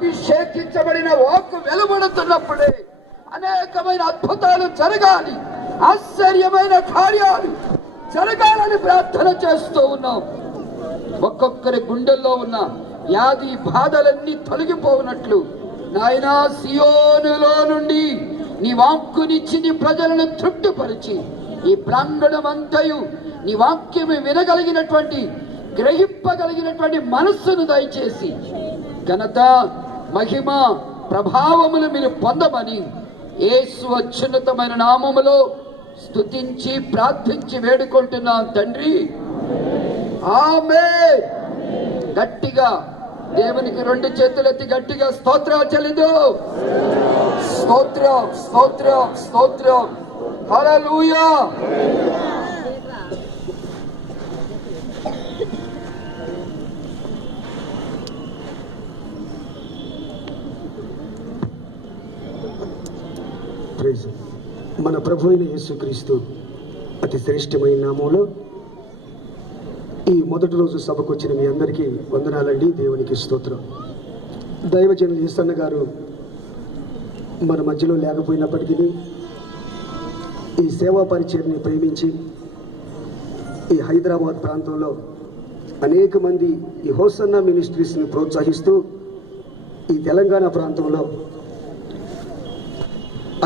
అభిషేకించబడిన వాక్కు వెలువడుతున్నప్పుడే అనేకమైన అద్భుతాలు జరగాలి, ఆశ్చర్యమైన కార్యాలు జరగాలని ప్రార్థన చేస్తూ ఉన్నాం. ఒక్కొక్కరి గుండెల్లో ఉన్న వ్యాధి బాధలన్నీ తొలగిపోనట్లు నాయనా, సియోనులో నుండి నీ వాక్కునిచ్చి నీ ప్రజలను తృప్తిపరిచి ఈ ప్రాంగణం అంతయు నీ వాక్యము వినగలిగినటువంటి, గ్రహింపగలిగినటువంటి మనస్సును దయచేసి ఘనత, మహిమ, ప్రభావములు మీరు పొందమని యేసు అత్యున్నతమైన నామములో స్తుతించి ప్రార్థించి వేడుకుంటున్నాం తండ్రి, ఆమేన్. గట్టిగా దేవునికి రెండు చేతులెత్తి గట్టిగా స్తోత్రం చెల్లిందు. స్తోత్రం, స్తోత్రం, స్తోత్రం. హల్లెలూయా. మన ప్రభు అయిన యేసుక్రీస్తు అతి శ్రేష్టమైన నామంలో ఈ మొదటి రోజు సభకు వచ్చిన మీ అందరికీ వందనాలండి. దేవునికి స్తోత్రం. దైవజనులు ఈసన్న గారు మన మధ్యలో లేకపోయినప్పటికీ ఈ సేవా పరిచర్ని ప్రేమించి ఈ హైదరాబాద్ ప్రాంతంలో అనేక మంది ఈ హోసన్నా మినిస్ట్రీస్ని ప్రోత్సహిస్తూ ఈ తెలంగాణ ప్రాంతంలో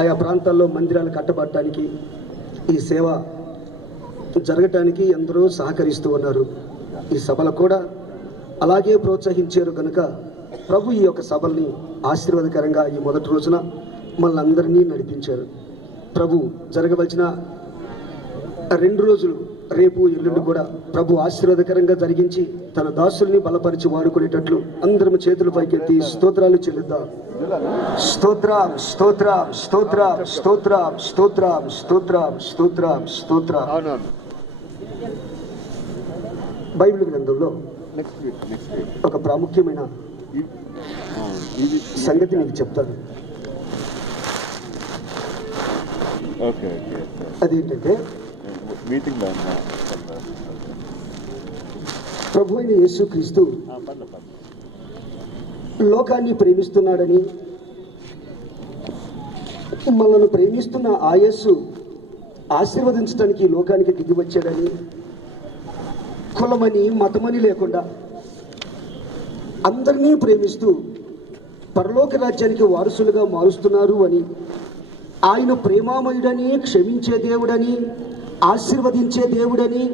ఆయా ప్రాంతాల్లో మందిరాలు కట్టబడటానికి, ఈ సేవ జరగటానికి అందరూ సహకరిస్తూ ఉన్నారు. ఈ సభలు కూడా అలాగే ప్రోత్సహించారు కనుక ప్రభు ఈ యొక్క సభల్ని ఆశీర్వాదకరంగా ఈ మొదటి రోజున మనల్ని అందరినీ నడిపించారు. ప్రభు జరగవలసిన 2 రోజులు, రేపు ఎల్లుండి కూడా ప్రభు ఆశీర్వాదకరంగా జరిగించి తన దాసుల్ని బలపరిచి వాడుకునేటట్లు అందరం చేతుల పైకెత్తి స్తోత్రాలు చెల్లిద్దాం. స్తోత్రం, స్తోత్రం, స్తోత్రం, స్తోత్రం, స్తోత్రం, స్తోత్రం, స్తోత్రం, స్తోత్రం. బైబిల్ గ్రంథంలో ఒక ప్రాముఖ్యమైన సంగతి మీకు చెప్తాను. అదేంటంటే ప్రభు అయిన యేసుక్రీస్తు లోకాన్ని ప్రేమిస్తున్నాడని, మనల్ని ప్రేమిస్తున్న ఆ యేసు ఆశీర్వదించడానికి లోకానికి దిగి వచ్చాడని, కులమని మతమని లేకుండా అందరినీ ప్రేమిస్తూ పరలోక రాజ్యానికి వారసులుగా మారుస్తున్నారు అని, ఆయన ప్రేమామయుడని, క్షమించే దేవుడని, ఆశీర్వదించే దేవుడని,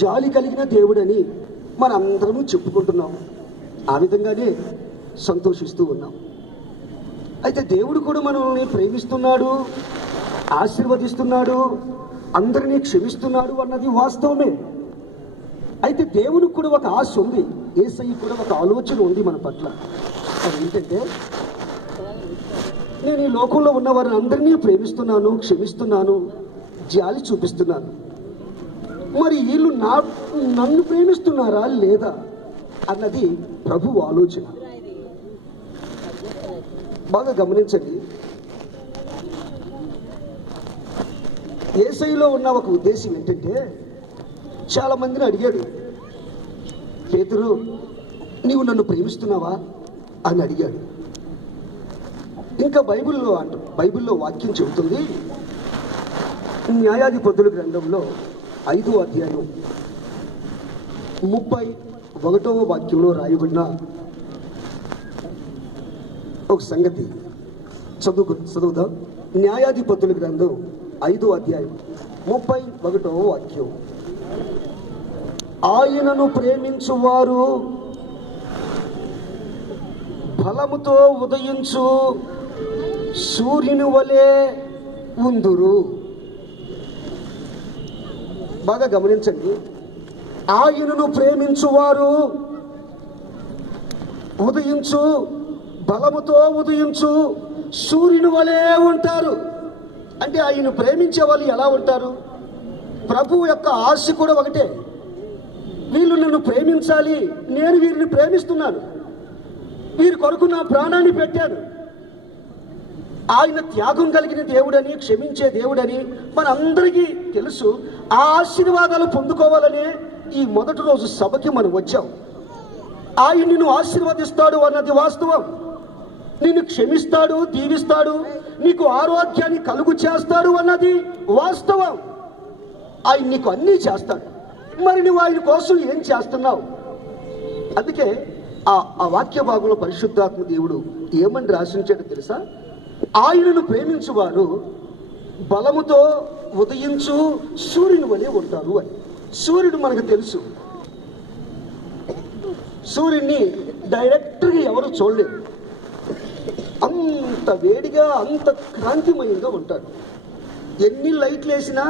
జాలి కలిగిన దేవుడని మనందరము చెప్పుకుంటున్నాం. ఆ విధంగానే సంతోషిస్తూ ఉన్నాం. అయితే దేవుడు కూడా మనల్ని ప్రేమిస్తున్నాడు, ఆశీర్వదిస్తున్నాడు, అందరినీ క్షమిస్తున్నాడు అన్నది వాస్తవమే. అయితే దేవునికి కూడా ఒక ఆశ ఉంది, యేసయ్య కూడా ఒక ఆలోచన ఉంది మన పట్ల. అది ఏంటంటే, నేను ఈ లోకంలో ఉన్న వారిని అందరినీ ప్రేమిస్తున్నాను, క్షమిస్తున్నాను, జాలి చూపిస్తున్నాను. మరి వీళ్ళు నన్ను ప్రేమిస్తున్నారా లేదా అన్నది ప్రభువు ఆలోచన. బాగా గమనించండి. యేసయ్యలో ఉన్న ఒక ఉద్దేశం ఏంటంటే, చాలా మందిని అడిగాడు, పేతురు నీవు నన్ను ప్రేమిస్తున్నావా అని అడిగాడు. ఇంకా బైబిల్లో వాక్యం చెబుతుంది, న్యాయాధిపతుల గ్రంథంలో 5వ అధ్యాయం 31వ వాక్యంలో రాయబడిన ఒక సంగతి చదువుదాం. న్యాయాధిపతుల గ్రంథం 5వ అధ్యాయం 31వ వాక్యం. ఆయనను ప్రేమించువారు బలముతో ఉదయించు సూర్యుని వలె ఉందురు. బాగా గమనించండి. ఆయనను ప్రేమించువారు ఉదయించు, బలముతో ఉదయించు సూర్యుని వలె ఉంటారు. అంటే ఆయన ప్రేమించే వాళ్ళు ఎలా ఉంటారు? ప్రభువు యొక్క ఆశ కూడా ఒకటే. వీళ్ళు నన్ను ప్రేమించాలి, నేను వీరిని ప్రేమిస్తున్నాను, వీరి కొరకు నా ప్రాణాన్ని పెట్టాను. ఆయన త్యాగం కలిగిన దేవుడని, క్షమించే దేవుడని మనందరికీ తెలుసు. ఆ ఆశీర్వాదాలు పొందుకోవాలనే ఈ మొదటి రోజు సభకి మనం వచ్చాం. ఆయన నిన్ను ఆశీర్వదిస్తాడు అన్నది వాస్తవం. నిన్ను క్షమిస్తాడు, దీవిస్తాడు, నీకు ఆరోగ్యాన్ని కలుగు చేస్తాడు అన్నది వాస్తవం. ఆయన నీకు అన్నీ చేస్తాడు. మరి నువ్వు ఆయన కోసం ఏం చేస్తున్నావు? అందుకే ఆ వాక్య భాగంలో పరిశుద్ధాత్మ దేవుడు ఏమని రాసించాడో తెలుసా? ఆయనను ప్రేమించువారు బలముతో ఉదయించు సూర్యుని వలె ఉంటారు అని. సూర్యుడు మనకు తెలుసు, సూర్యుడిని డైరెక్ట్గా ఎవరు చూడలేరు. అంత వేడిగా, అంత క్రాంతిమయంగా ఉంటాడు. ఎన్ని లైట్లు వేసినా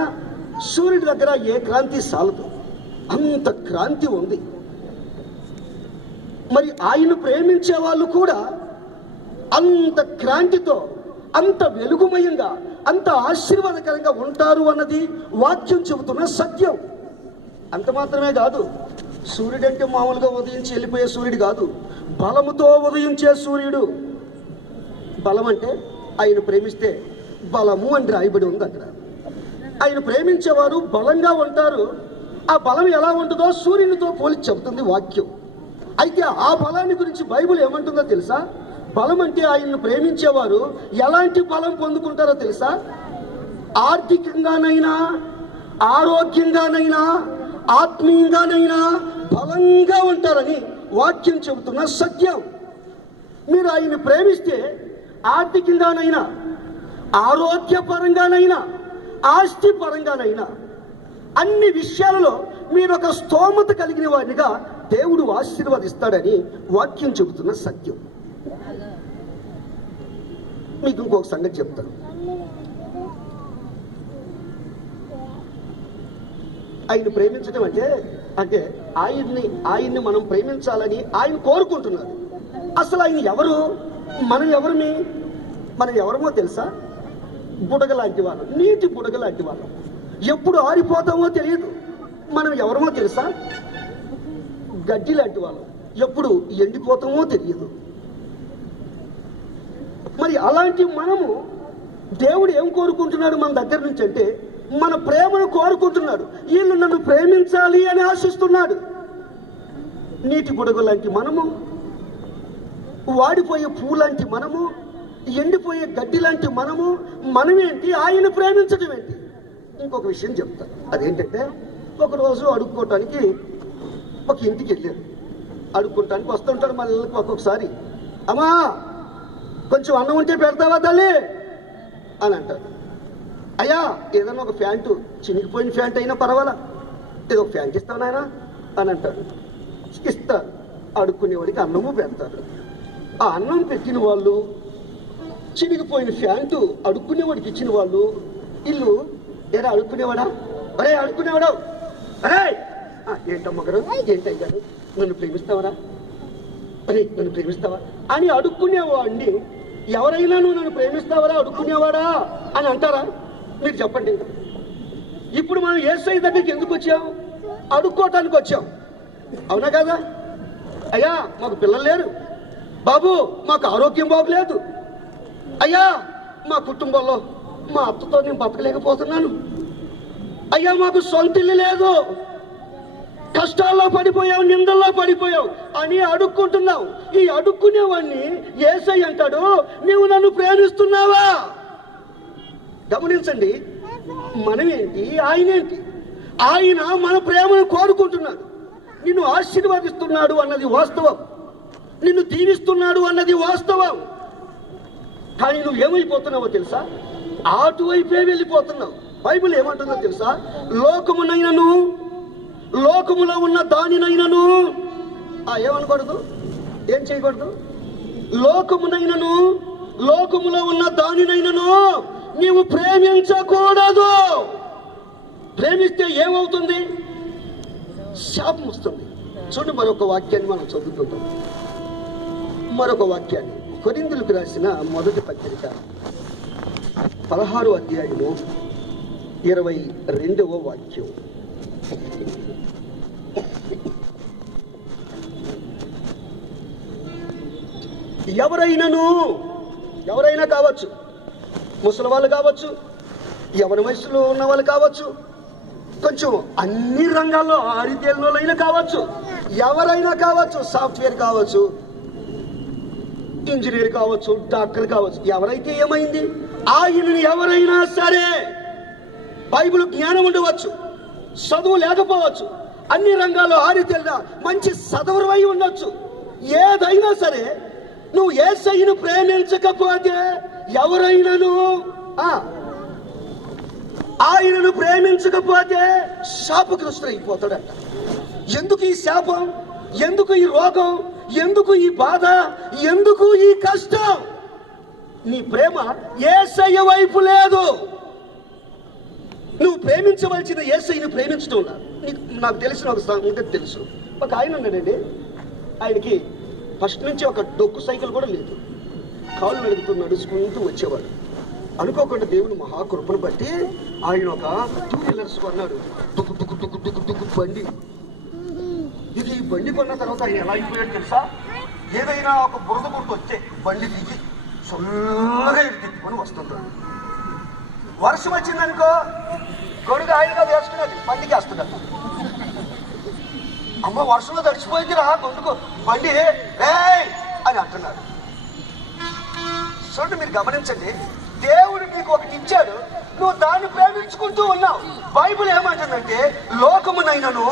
సూర్యుడి దగ్గర ఏ క్రాంతి సాలదు, అంత క్రాంతి ఉంది. మరి ఆయన ప్రేమించే వాళ్ళు కూడా అంత క్రాంతితో, అంత వెలుగుమయంగా, అంత ఆశీర్వాదకరంగా ఉంటారు అన్నది వాక్యం చెబుతున్న సత్యం. అంత మాత్రమే కాదు, సూర్యుడు అంటే మామూలుగా ఉదయించి వెళ్ళిపోయే సూర్యుడు కాదు, బలముతో ఉదయించే సూర్యుడు. బలం అంటే ఆయన ప్రేమిస్తే బలము అని రాయబడి ఉంది అక్కడ. ఆయన ప్రేమించేవారు బలంగా ఉంటారు. ఆ బలం ఎలా ఉంటుందో సూర్యునితో పోల్చి చెబుతుంది వాక్యం. అయితే ఆ బలాన్ని గురించి బైబిల్ ఏమంటుందో తెలుసా? బలం అంటే ఆయన్ను ప్రేమించేవారు ఎలాంటి బలం పొందుకుంటారో తెలుసా? ఆర్థికంగానైనా, ఆరోగ్యంగానైనా, ఆత్మీయంగానైనా బలంగా ఉంటారని వాక్యం చెబుతున్న సత్యం. మీరు ఆయన్ని ప్రేమిస్తే ఆర్థికంగానైనా, ఆరోగ్యపరంగానైనా, ఆస్తి పరంగానైనా, అన్ని విషయాలలో మీరు ఒక స్తోమత కలిగిన వారినిగా దేవుడు ఆశీర్వదిస్తాడని వాక్యం చెబుతున్న సత్యం. మీకు ఇంకొక సంగతి చెప్తాను. ఆయన ప్రేమించడం అంటే ఆయన్ని మనం ప్రేమించాలని ఆయన కోరుకుంటున్నారు. అసలు ఆయన ఎవరు? మనం ఎవరమో తెలుసా? బుడగ లాంటి వాళ్ళం, నీటి బుడగ లాంటి వాళ్ళం. ఎప్పుడు ఆరిపోతామో తెలియదు. మనం ఎవరమో తెలుసా? గడ్డి లాంటి వాళ్ళం, ఎప్పుడు ఎండిపోతామో తెలియదు. మరి అలాంటి మనము దేవుడు ఏం కోరుకుంటున్నాడు మన దగ్గర నుంచి అంటే మన ప్రేమను కోరుకుంటున్నాడు. వీళ్ళు నన్ను ప్రేమించాలి అని ఆశిస్తున్నాడు. నీటి బుడగ లాంటి మనము, వాడిపోయే పువ్వు లాంటి మనము, ఎండిపోయే గడ్డి లాంటి మనమేంటి ఆయన ప్రేమించడం ఏంటి? ఇంకొక విషయం చెప్తాను. అదేంటంటే, ఒకరోజు అడుక్కోవటానికి ఒక ఇంటికి వెళ్ళారు. అడుక్కోవటానికి వస్తుంటాడు మన ఇళ్ళకి ఒక్కొక్కసారి. అమ్మా కొంచెం అన్నం ఉంటే పెడతావా తల్లి అని అంటారు. అయ్యా ఏదన్నా ఒక ప్యాంటు, చినిగిపోయిన ప్యాంట్ అయినా పర్వాలా, ఏదో ఒక ప్యాంట్ ఇస్తావు నాయనా అని అంటారు. ఇస్తారు. అడుక్కునేవాడికి అన్నము పెడతారు. ఆ అన్నం పెట్టిన వాళ్ళు, చినిగిపోయిన ప్యాంటు అడుక్కునేవాడికి ఇచ్చిన వాళ్ళు, ఇల్లు ఏరా అడుక్కునేవాడా, అరే అడుక్కునేవాడా, అరే ఏంటమ్మ గారు, ఏంటయ్యారు, నన్ను ప్రేమిస్తావరా, అరే నన్ను ప్రేమిస్తావా అని అడుక్కునేవాడిని ఎవరైనా నువ్వు నన్ను ప్రేమిస్తావరా అడుక్కునేవాడా అని అంటారా? మీరు చెప్పండి. ఇప్పుడు మనం యేసయ్య దగ్గరికి ఎందుకు వచ్చాం? అడుక్కోవటానికి వచ్చాం, అవునా కదా? అయ్యా మాకు పిల్లలు లేరు, బాబు మాకు ఆరోగ్యం బాగులేదు, అయ్యా మా కుటుంబంలో మా అత్తతో నేను బతకలేకపోతున్నాను, అయ్యా మాకు సొంత ఇల్లు లేదు, కష్టాల్లో పడిపోయావు, నిందల్లో పడిపోయావు అని అడుక్కుంటున్నావు. ఈ అడుక్కునేవాడిని యేసయ్య అంటాడు, నీవు నన్ను ప్రేమిస్తున్నావా? గమనించండి, మనమేంటి ఆయనేంటి? ఆయన మన ప్రేమను కోరుకుంటున్నాడు. నిన్ను ఆశీర్వదిస్తున్నాడు అన్నది వాస్తవం, నిన్ను దీవిస్తున్నాడు అన్నది వాస్తవం. కానీ నువ్వు ఏమైపోతున్నావో తెలుసా? అటువైపే వెళ్ళిపోతున్నావు. బైబిల్ ఏమంటుందో తెలుసా? లోకమునైనను, లోకములో ఉన్న దానినైనను ఏమనకూడదు, ఏం చేయకూడదు? లోకమునైనను, లోకములో ఉన్న దానినైనను నీవు ప్రేమించకూడదు. ప్రేమిస్తే ఏమవుతుంది? శాపం వస్తుంది. చూడండి, మరొక వాక్యాన్ని మనం చదువుతుంటాం. మరొక వాక్యాన్ని కొరింథీయులకు రాసిన మొదటి పత్రిక 16వ అధ్యాయము 22వ వాక్యం. ఎవరైనా కావచ్చు, ముసలి వాళ్ళు కావచ్చు, యవన వయసులో ఉన్న వాళ్ళు కావచ్చు, కొంచెం అన్ని రంగాల్లో ఆరితేలినోళ్ళైనా కావచ్చు, ఎవరైనా కావచ్చు, సాఫ్ట్వేర్ కావచ్చు, ఇంజనీర్ కావచ్చు, డాక్టర్ కావచ్చు, ఎవరైతే ఏమైంది, ఆయనని ఎవరైనా సరే బైబిల్ జ్ఞానం ఉండవచ్చు, చదువు లేకపోవచ్చు, అన్ని రంగాల్లో ఆరితేరిన మంచి చదువురై ఉండొచ్చు, ఏదైనా సరే నువ్వు యేసయ్యను ప్రేమించకపోతే ఎవరైనాను ఆయనను ప్రేమించకపోతే శాపగ్రస్తుడైపోతాడంట. ఎందుకు ఈ శాపం, ఎందుకు ఈ రోగం, ఎందుకు ఈ బాధ, ఎందుకు ఈ కష్టం? నీ ప్రేమ యేసయ్య వైపు లేదు. నువ్వు ప్రేమించవలసిన యేసయ్యను ప్రేమించడం నాకు తెలిసిన ఒక సంగతి తెలుసు. ఒక ఆయన ఉన్నాడండి, ఆయనకి ఫస్ట్ నుంచి ఒక డొక్కు సైకిల్ కూడా లేదు, కాళ్ళు నడుచుకుంటూ వచ్చేవాడు. అనుకోకుండా దేవుని మహాకృపను బట్టి ఆయన ఒక 2 వీలర్స్ కొన్నాడు, దుక్కు దుక్కు దుక్కు దుక్కు దుక్కు బండి. ఇది ఈ బండి కొన్న తర్వాత ఆయన ఎలా అయిపోయాడు తెలుసా? ఏదైనా ఒక బురద గుర్తు వస్తే బండి దిగి సొల్లగా తిప్పుకొని వస్తుంటాడు. వర్షం వచ్చిందనుకో గొడుగు ఆయనగా వేసుకున్నది, బండికి వేస్తున్నాడు. అమ్మ వర్షంలో తడిచిపోయింది రా గొంతుకు బండి అని అంటున్నాడు. చూడండి, మీరు గమనించండి, దేవుడు నీకు ఒకటి ఇచ్చాడు, నువ్వు దాన్ని ప్రేమించుకుంటూ ఉన్నావు. బైబిల్ ఏమంటుందంటే లోకమునైనను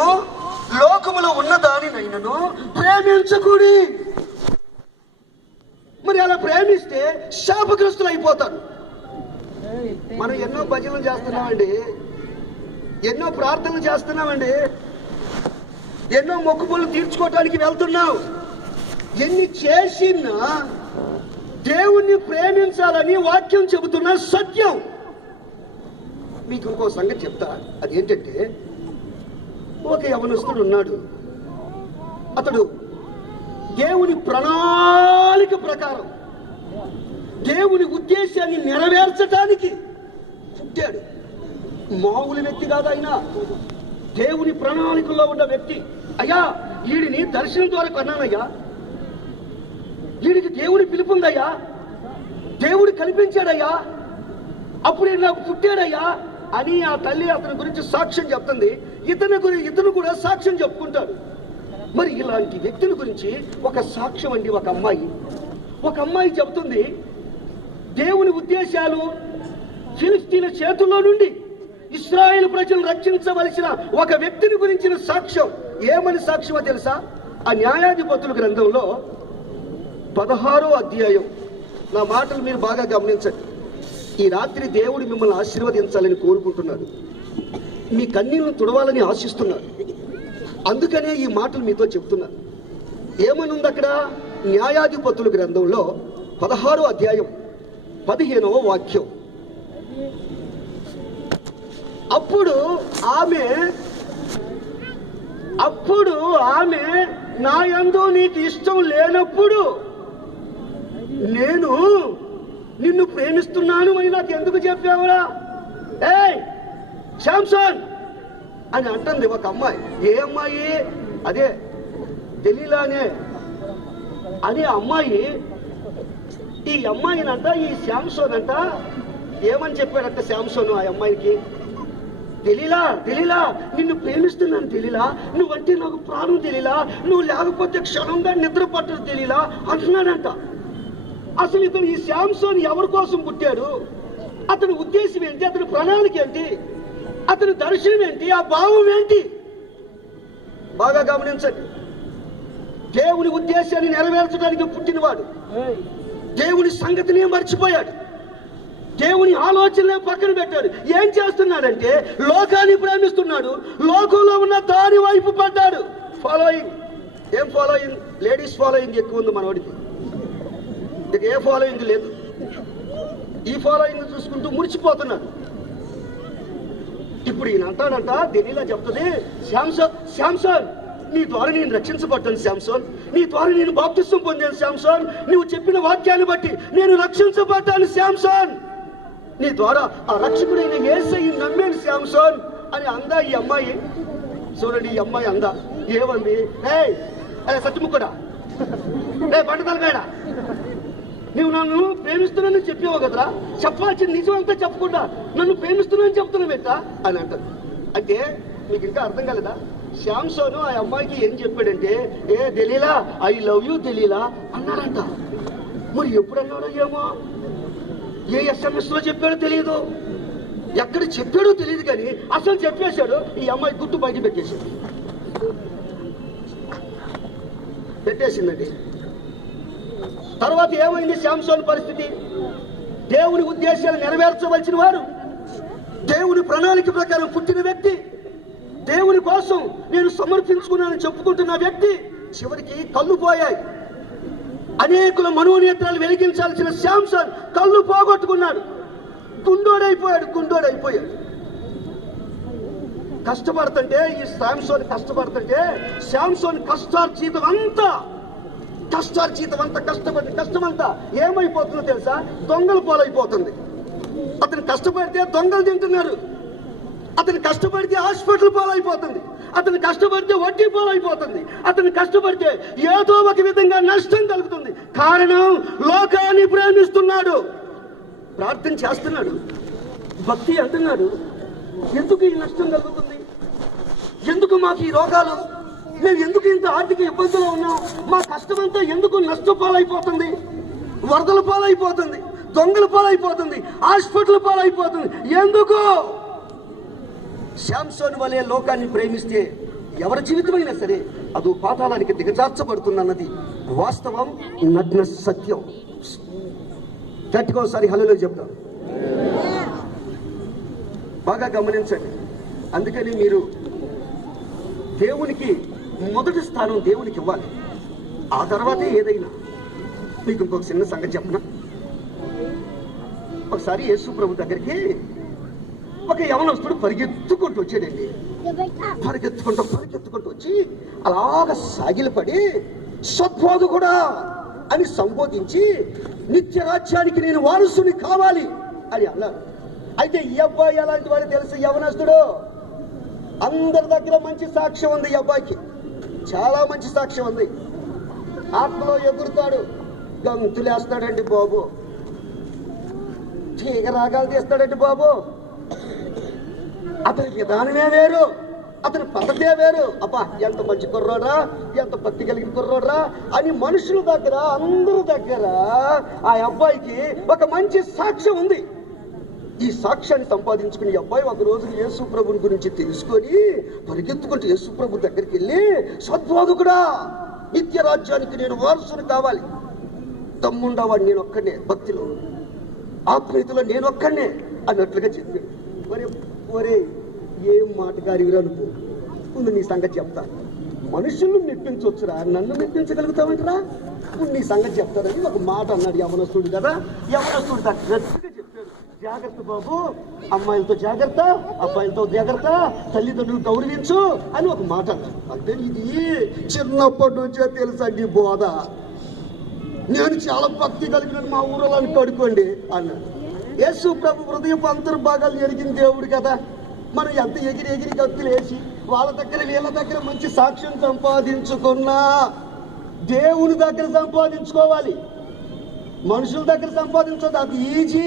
లోకములో ఉన్న దానినైనను ప్రేమించకూడి. మరి అలా ప్రేమిస్తే శాపగ్రస్తులు అయిపోతాడు. మనం ఎన్నో భజనలు చేస్తున్నామండి, ఎన్నో ప్రార్థనలు చేస్తున్నామండి, ఎన్నో మొక్కుబడులు తీర్చుకోవటానికి వెళ్తున్నాం. ఎన్ని చేసినా దేవుణ్ణి ప్రేమించాలని వాక్యం చెబుతున్న సత్యం. మీకు ఇంకో సంగతి చెప్తా, అదేంటంటే ఒక యవనస్తుడు ఉన్నాడు. అతడు దేవుని ప్రణాళిక ప్రకారం దేవుని ఉద్దేశాన్ని నెరవేర్చడానికి పుట్టాడు. మామూలు వ్యక్తి కాదు ఆయన, దేవుని ప్రణాళికల్లో ఉన్న వ్యక్తి. అయ్యా వీడిని దర్శనం ద్వారా కొన్నానయ్యా, వీడికి దేవుని పిలుపుందయ్యా, దేవుడు కనిపించాడయ్యా, అప్పుడు నాకు పుట్టాడయ్యా అని ఆ తల్లి అతని గురించి సాక్ష్యం చెప్తుంది. ఇతను కూడా సాక్ష్యం చెప్పుకుంటాడు. మరి ఇలాంటి వ్యక్తుల గురించి ఒక సాక్ష్యం అండి. ఒక అమ్మాయి చెబుతుంది, దేవుని ఉద్దేశాలు ఫిలిస్తీన్ల చేతుల్లో నుండి ఇశ్రాయేలు ప్రజలు రక్షించవలసిన ఒక వ్యక్తిని గురించిన సాక్ష్యం. ఏమని సాక్ష్యమో తెలుసా? ఆ న్యాయాధిపతుల గ్రంథంలో 16వ అధ్యాయం. నా మాటలు మీరు బాగా గమనించండి. ఈ రాత్రి దేవుడు మిమ్మల్ని ఆశీర్వదించాలని కోరుకుంటున్నాడు, మీ కన్నీళ్లను తుడవాలని ఆశిస్తున్నాడు. అందుకనే ఈ మాటలు మీతో చెప్తున్నాను. ఏమనుంది అక్కడ? న్యాయాధిపతుల గ్రంథంలో 16వ అధ్యాయం 15వ వాక్యం. అప్పుడు ఆమె నా యందు నీకు ఇష్టం లేనప్పుడు నేను నిన్ను ప్రేమిస్తున్నాను అని నాకు ఎందుకు చెప్పావురా? ఏయ్ శాంసన్ అని అంటుంది ఒక అమ్మాయి. ఏ అమ్మాయి? అదే దెలీలానే అనే అమ్మాయి. ఈ అమ్మాయినంట ఈ శాంసన్ అంట ఏమని చెప్పాడంట శాంసన్ ఆ అమ్మాయికి? దెలీలా నిన్ను ప్రేమిస్తున్నాను దెలీలా, నువ్వంటే నాకు ప్రాణం దెలీలా, నువ్వు లేకపోతే క్షణంగా నిద్ర పట్టదు దెలీలా అంటున్నాడంట. అసలు ఇతను ఈ శాంసన్ ఎవరి కోసం పుట్టాడు? అతని ఉద్దేశం ఏంటి? అతని ప్రణాళిక ఏంటి? అతని దర్శనం ఏంటి? ఆ భావం ఏంటి? బాగా గమనించండి. దేవుని ఉద్దేశాన్ని నెరవేర్చడానికి పుట్టినవాడు దేవుని సంగతిని మర్చిపోయాడు, దేవుని ఆలోచనలే పక్కన పెట్టాడు. ఏం చేస్తున్నాడంటే లోకాన్ని ప్రేమిస్తున్నాడు, లోకంలో ఉన్న దాని వైపు పడ్డాడు. ఫాలోయింగ్. ఏం ఫాలోయింగ్? లేడీస్ ఫాలోయింగ్ ఎక్కువ ఉంది మనోడికి. ఇక ఏ ఫాలోయింగ్ లేదు. ఈ ఫాలోయింగ్ చూసుకుంటూ మురిచిపోతున్నాడు. ఇప్పుడు ఈయన అంటాడంట, దెలీలా చెప్తుంది, శాంసన్ నీ ద్వారా నేను రక్షించబడ్డాను శాంసన్, నీ ద్వారా నేను బాప్తిస్వం పొందాను శాంసన్, నువ్వు చెప్పిన వాక్యాన్ని బట్టి నేను రక్షించబడ్డాను శాంసన్, నీ ద్వారా ఆ రక్షకుడైన యేసయ్యను నమ్మాను శాంసన్ అని అందా ఈ అమ్మాయి. చూడండి ఈ అమ్మాయి అందా ఏమంది? అదే సత్యముక్కడా, బండతలగాడా, నువ్వు నన్ను ప్రేమిస్తున్నానని చెప్పేవో కదరా, చెప్పాల్సిన నిజం అంతా చెప్పకుండా నన్ను ప్రేమిస్తున్నానని చెప్తున్నావు ఎట్టా అని అంటారు. అంటే మీకు ఇంకా అర్థం కాలేదా? శాంసోను ఆ అమ్మాయికి ఏం చెప్పాడంటే, hey Delilah I love you Delilah అన్నాడంట. మరి ఎప్పుడు అన్నాడో ఏమో, ఏ SMS లో చెప్పాడో తెలియదు, ఎక్కడ చెప్పాడో తెలియదు, కానీ అసలు చెప్పేశాడు. ఈ అమ్మాయి గుట్టు బయట పెట్టేసిందండి. తర్వాత ఏమైంది శాంసోన్ పరిస్థితి? దేవుని ఉద్దేశాలు నెరవేర్చవలసిన వారు, దేవుని ప్రణాళిక ప్రకారం పుట్టిన వ్యక్తి, దేవుని కోసం నేను సమర్పించుకున్నానని చెప్పుకుంటున్న వ్యక్తి చివరికి కళ్ళు పోయాయి. అనేకుల మనోనేత్రాలు వెలిగించాల్సిన శాంసన్ కళ్ళు పోగొట్టుకున్నాడు. గుండోడైపోయాడు. కష్టపడుతుంటే ఈ శాంసోన్ కష్టార్జితం అంతా కష్టమంతా ఏమైపోతుందో తెలుసా? దొంగల పాలైపోతుంది. అతను కష్టపడితే దొంగలు తింటున్నారు, అతను కష్టపడితే హాస్పిటల్ పాలైపోతుంది, అతను కష్టపడితే వడ్డీ పాలైపోతుంది, అతను కష్టపడితే ఏదో ఒక విధంగా నష్టం కలుగుతుంది. కారణం, లోకాన్ని ప్రేమిస్తున్నాడు, ప్రార్థన చేస్తున్నాడు, భక్తి అంటున్నాడు. ఎందుకు ఈ నష్టం కలుగుతుంది? ఎందుకు మాకు ఈ రోగాలు? మేము ఎందుకు ఇంత ఆర్థిక ఇబ్బందులు ఉన్నాం? మా కష్టమంతా ఎందుకు నష్టపాలైపోతుంది? వరదల పాలైపోతుంది, దొంగల పాలైపోతుంది, హాస్పిటల్ పాలైపోతుంది. ఎందుకు? శాంసోన్ వలె లోకాన్ని ప్రేమిస్తే ఎవరి జీవితమైనా సరే అది పాతాళానికి దిగజార్చబడుతుందన్నది వాస్తవం, నగ్న సత్యం. గట్టిగా ఒకసారి హల్లెలూయా చెప్తాం. బాగా గమనించండి. అందుకని మీరు దేవునికి మొదటి స్థానం దేవునికి ఇవ్వాలి, ఆ తర్వాతే ఏదైనా. మీకు ఇంకొక చిన్న సంగతి చెప్పనా? ఒకసారి యేసు ప్రభు దగ్గరికి ఒక యవనస్తుడు పరిగెత్తుకుంటూ వచ్చాడండి. పరిగెత్తుకుంటూ వచ్చి అలాగ సాగిలపడి సద్బోధకుడా అని సంబోధించి నిత్య రాజ్యానికి నేను వారసుని కావాలి అని అన్నారు. అయితే ఈ అబ్బాయి అలాంటి వాడు తెలుసు, యవనస్తుడు. అందరి దగ్గర మంచి సాక్ష్యం ఉంది. ఈ అబ్బాయికి చాలా మంచి సాక్ష్యం ఉంది. ఆత్మలో ఎగురుతాడు, గంతులేస్తాడండి బాబు, తీగ రాగాలు తీస్తాడండి బాబు. అతని విధానమే వేరు, అతని పద్ధతే వేరు. అబ్బా ఎంత మంచి కుర్రోడ్రా, ఎంత భక్తి కలిగిన కుర్రోడ్రా అని మనుషుల దగ్గర, అందరి దగ్గర ఆ అబ్బాయికి ఒక మంచి సాక్ష్యం ఉంది. ఈ సాక్ష్యాన్ని సంపాదించుకుని అబ్బాయి ఒక రోజు యేసు ప్రభుని గురించి తెలుసుకొని పరిగెత్తుకుంటూ యేసు ప్రభు దగ్గరికి వెళ్ళి, సద్బోధకుడా, నిత్య రాజ్యానికి నేను వారసుని కావాలి, తమ్ముండవాడు నేను ఒక్కనే, భక్తిలో ఆత్మీయతలో నేను ఒక్కనే అన్నట్లుగా చెప్పాడు. ఒరే ఏం మాటగారివిరా నువ్వు, ముందు నీ సంగతి చెప్తా. మనుషులను మెప్పించవచ్చురా, నన్ను మెప్పించగలుగుతామంటరా? నీ సంగతి చెప్తారని ఒక మాట అన్నాడు యవనస్తుడు కదా. యవనస్తుడు తగ్గట్టుగా చెప్పాడు, జాగ్రత్త బాబు, అమ్మాయిలతో జాగ్రత్త, అబ్బాయిలతో జాగ్రత్త, తల్లిదండ్రులు గౌరవించు అని ఒక మాట అన్నాడు. అంటే ఇది చిన్నప్పటి నుంచే తెలుసండి బోధ. నేను చాలా భక్తి కలిగిన మా ఊరిలో కడుకోండి అన్నాడు. యేసు ప్రభు హృదయపు అంతర్భాగాలు ఎరిగిన దేవుడు కదా. మనం ఎంత ఎగిరి గత్తులు వేసి వాళ్ళ దగ్గర వీళ్ళ దగ్గర మంచి సాక్ష్యం సంపాదించుకున్నా దేవుని దగ్గర సంపాదించుకోవాలి, మనుషుల దగ్గర సంపాదించదు. అది ఈజీ,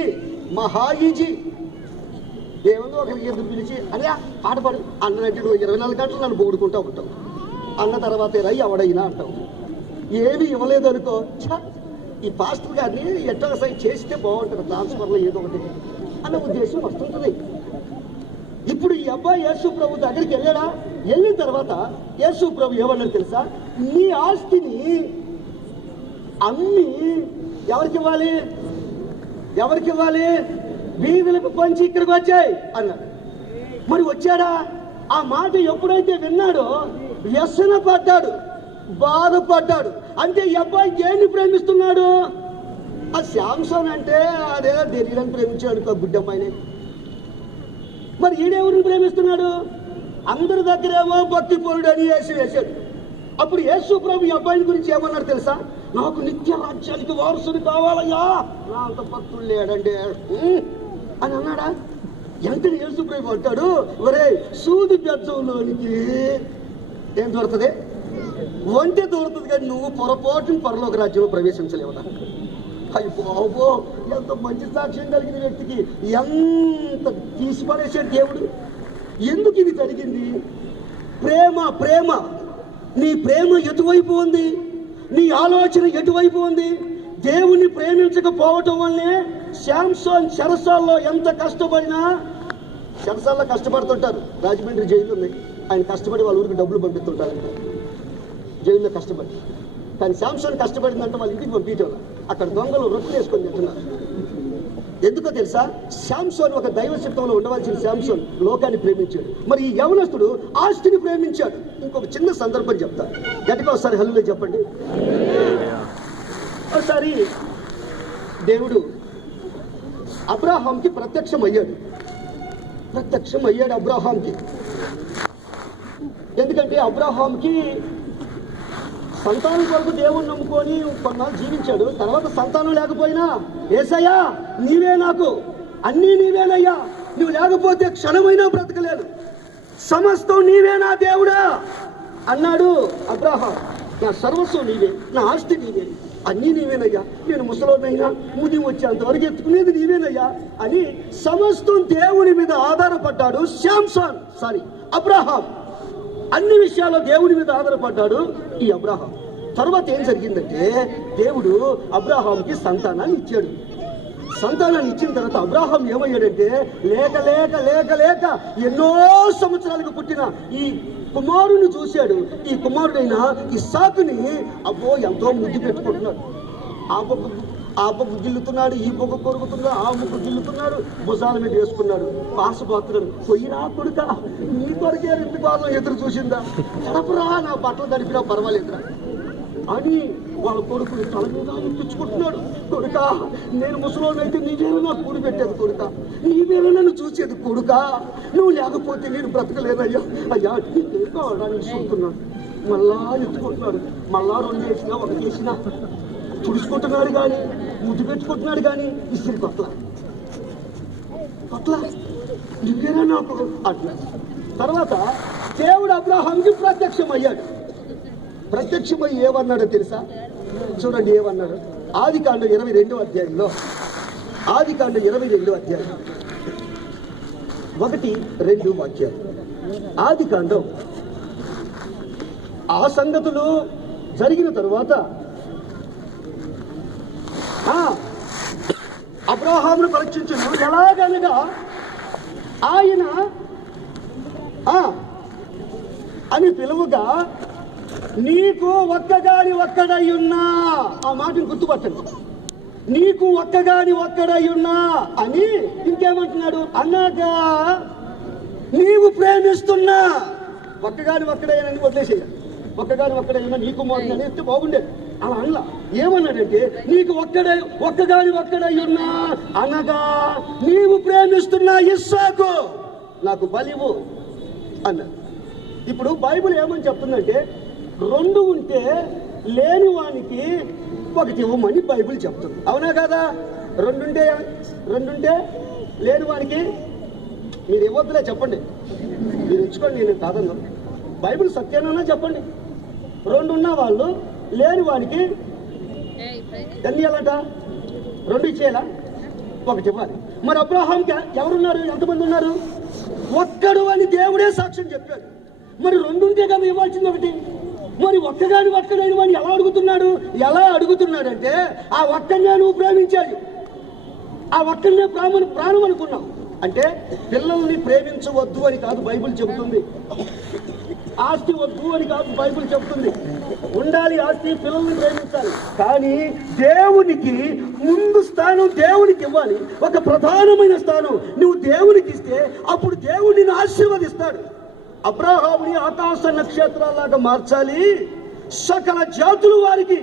మహా ఈజీ. దేవుని ఒకరికి ఎదురు పిలిచి అనే ఆటపాడు అన్నంటే నువ్వు 24 గంటలు నన్ను పొగుడుకుంటూ ఉంటావు, అన్న తర్వాత రై ఎవడైనా అంటావు. ఏమి ఇవ్వలేదు అనుకో, ఈ పాస్టర్ గారిని ఎట్టో సైడ్ చేస్తే బాగుంటుంది, ట్రాన్స్ఫర్లో ఏదో ఒకటి అన్న ఉద్దేశం వస్తుంటుంది. ఇప్పుడు ఈ అబ్బాయి యేసు ప్రభు దగ్గరికి వెళ్ళాడా? వెళ్ళిన తర్వాత యేసు ప్రభు ఏమన్నాడు తెలుసా? నీ ఆస్తిని అమ్మి ఎవరికి ఇవ్వాలి? వీధులకు పంచి ఇక్కడికి వచ్చాయి అన్నాడు. మరి వచ్చాడా? ఆ మాట ఎప్పుడైతే విన్నాడో వ్యసన పడ్డాడు, బాధపడ్డాడు. అంటే ఈ అబ్బాయి దేన్ని ప్రేమిస్తున్నాడు? ఆ శాంసన్ అంటే అదే తెలియని ప్రేమించాడు గుడ్డమ్మాయిని. మరి ఈడెవరిని ప్రేమిస్తున్నాడు? అందరి దగ్గరేమో భక్తి పరుడు అని వేసాడు. అప్పుడు యేసు ప్రభు ఈ అబ్బాయిని గురించి ఏమన్నాడు తెలుసా? నాకు నిత్య రాజ్యానికి వారసుని కావాలయ్యా, నా అంత భక్తులు లేడండి అని అన్నాడా? ఎంతని యేసు ప్రభు అంటాడు, ఒరే సూది బెజ్జంలోనికి ఏం దొరుకుతుంది? వంటి దొరుకుతుంది, కానీ నువ్వు పొరపాటుని పరలోక రాజ్యంలో ప్రవేశించలేవురా. అయ్యి బాబో, ఎంత మంచి సాక్ష్యం కలిగిన వ్యక్తికి ఎంత తీసిపడేసాడు దేవుడు. ఎందుకు ఇది జరిగింది? ప్రేమ. నీ ప్రేమ ఎటువైపు ఉంది? నీ ఆలోచన ఎటువైపు ఉంది? దేవుని ప్రేమించకపోవటం వల్లే శాంసోన్ చెరసాల్లో ఎంత కష్టపడినా, చెరసాల్లో కష్టపడుతుంటారు, రాజమండ్రి జైలు ఉంది, ఆయన కష్టపడి వాళ్ళ ఊరికి డబ్బులు పంపిస్తుంటారు జైల్లో కష్టపడి. కానీ శాంసోన్ కష్టపడిందంటే వాళ్ళ ఇంటికి పంపించారు, అక్కడ దొంగలు రొట్టెలు వేసుకొని తింటున్నారు. ఎందుకో తెలుసా? శాంసోన్ ఒక దైవ చిత్తంలో ఉండవలసిన శాంసోన్ లోకాన్ని ప్రేమించాడు. మరి ఈ యవనస్తుడు ఆస్తిని ప్రేమించాడు. ఇంకొక చిన్న సందర్భం చెప్తా, గట్టిగా ఒకసారి హల్లులో చెప్పండి. ఒకసారి దేవుడు అబ్రాహాంకి ప్రత్యక్షం అయ్యాడు అబ్రాహాంకి. ఎందుకంటే అబ్రాహాంకి సంతానం కొరకు దేవుణ్ణి నమ్ముకొని కొన్నాళ్ళు జీవించాడు. తర్వాత సంతానం లేకపోయినా, యేసయ్యా నీవే నాకు, అన్నీ నీవేనయ్యా, నువ్వు లేకపోతే క్షణమైనా బ్రతకలేదు, సమస్తం నీవే నా దేవుడా అన్నాడు అబ్రాహాం. నా సర్వస్వం నీవే, నా ఆస్తి నీవే, అన్నీ నీవేనయ్యా, నేను ముసలోనైనా మూది వచ్చేంతవరకు ఎత్తుకునేది నీవేనయ్యా అని సమస్తం దేవుని మీద ఆధారపడ్డాడు అబ్రాహాం. అన్ని విషయాల్లో దేవుడి మీద ఆధారపడ్డాడు ఈ అబ్రాహాం. తర్వాత ఏం జరిగిందంటే దేవుడు అబ్రాహాంకి సంతానాన్ని ఇచ్చాడు. సంతానాన్ని ఇచ్చిన తర్వాత అబ్రాహాం ఏమయ్యాడంటే లేక లేక లేక లేక ఎన్నో సంవత్సరాలకు పుట్టిన ఈ కుమారుని చూశాడు. ఈ కుమారుడైన ఇస్సాకుని అబ్బో ఎంతో ముద్దు పెట్టుకుంటున్నాడు. ఆ బొగ్గు గిల్లుతున్నాడు, ఈ బొగ్గు కొరుకుతున్నాడు, ఆ ముగ్గు గిల్లుతున్నాడు, భుజాల మీద వేసుకున్నాడు, పాసుపోతున్నాడు. పోయినా కొడుక నీ కొరకే రెండు బాధలు ఎదురు చూసిందా, తడపరా నా బట్టలు తడిపినా పర్వాలేదురా అని వాళ్ళ కొడుకుని తల మీద తెచ్చుకుంటున్నాడు. కొడుక నేను ముసలోనైతే నీవేనా నాకు కూడి పెట్టేది కొడుక, నీవేనా నన్ను చూసేది కొడుక, నువ్వు లేకపోతే నేను బ్రతకలేదయ్యా, అయ్యా నీకేం కావడానికి చూస్తున్నాడు. మళ్ళా ఎత్తుకుంటున్నాడు, మళ్ళా రెండు చేసినా ఒకటి చేసినా తుడుచుకుంటున్నాడు కానీ, ముద్దు పెట్టుకుంటున్నాడు కానీ ఇసిరి కొట్ల నువ్వేనా నాకు అట్లా. తర్వాత దేవుడు అబ్రాహాంకి ప్రత్యక్షమయ్యాడు. ప్రత్యక్షమై ఏమన్నాడో తెలుసా? చూడండి ఏమన్నాడు. ఆదికాండం 22వ అధ్యాయంలో, ఆదికాండం 22వ అధ్యాయం 1-2 వాక్యాలు. ఆదికాండం ఆ సంగతులు జరిగిన తరువాత అబ్రాహామును పరీక్షించను. ఎలాగనగా ఆయన అని పిలువగా నీకు ఒక్కగాని ఒక్కడై ఉన్నా, ఆ మాటను గుర్తుపట్టండి, నీకు ఒక్కగాని ఒక్కడై ఉన్నా అని ఇంకేమంటున్నాడు? అనగా నీవు ప్రేమిస్తున్నా, ఒక్కగాని ఒక్కడైనా వదిలేసేయ, ఒక్కగాని ఒక్కడైనా నీకు మోసం అనేస్తే బాగుండేది. అలా అనలా. ఏమన్నాడంటే నీకు ఒక్కగాని ఒక్కడై ఉన్నా అనగా నీవు ప్రేమిస్తున్నా ఇస్సాకు నాకు బలివు అన్నాడు. ఇప్పుడు బైబిల్ ఏమని చెప్తుందంటే 2 ఉంటే లేని వానికి 1 ఇవ్వమని బైబిల్ చెప్తుంది. అవునా కదా? 2 ఉంటే లేని వానికి మీరు ఇవ్వద్దులే చెప్పండి, మీరు ఇచ్చుకోండి, నేను కాదన్నా. బైబిల్ సత్యానన్నా చెప్పండి. 2 ఉన్న వాళ్ళు లేని వానికి ఎన్ని ఇవ్వాలంట? 2 ఇచ్చేయాలా? 1 ఇవ్వాలి. మరి అబ్రాహాంకి ఎవరున్నారు? ఎంతమంది ఉన్నారు? ఒక్కడు అని దేవుడే సాక్ష్యం చెప్పాడు. మరి 2 ఉంటే కదా ఇవ్వాల్సింది 1. మరి ఒక్కగాని ఒక్కడైన వాడిని ఎలా అడుగుతున్నాడంటే ఆ ఒక్కనే నువ్వు ప్రేమించాడు, ఆ ఒక్కనే ప్రాణం అనుకున్నావు. అంటే పిల్లల్ని ప్రేమించవద్దు అని కాదు బైబిల్ చెబుతుంది, ఆస్తి వద్దు అని కాదు బైబిల్ చెబుతుంది. ఉండాలి ఆస్తి, పిల్లల్ని ప్రేమించాలి, కానీ దేవునికి ముందు స్థానం దేవునికి ఇవ్వాలి. ఒక ప్రధానమైన స్థానం నువ్వు దేవునికి ఇస్తే అప్పుడు దేవుడు నిన్ను ఆశీర్వదిస్తాడు. అబ్రాహాముని ఆకాశ నక్షత్రాలాగా మార్చాలి, సకల జాతుల వారికి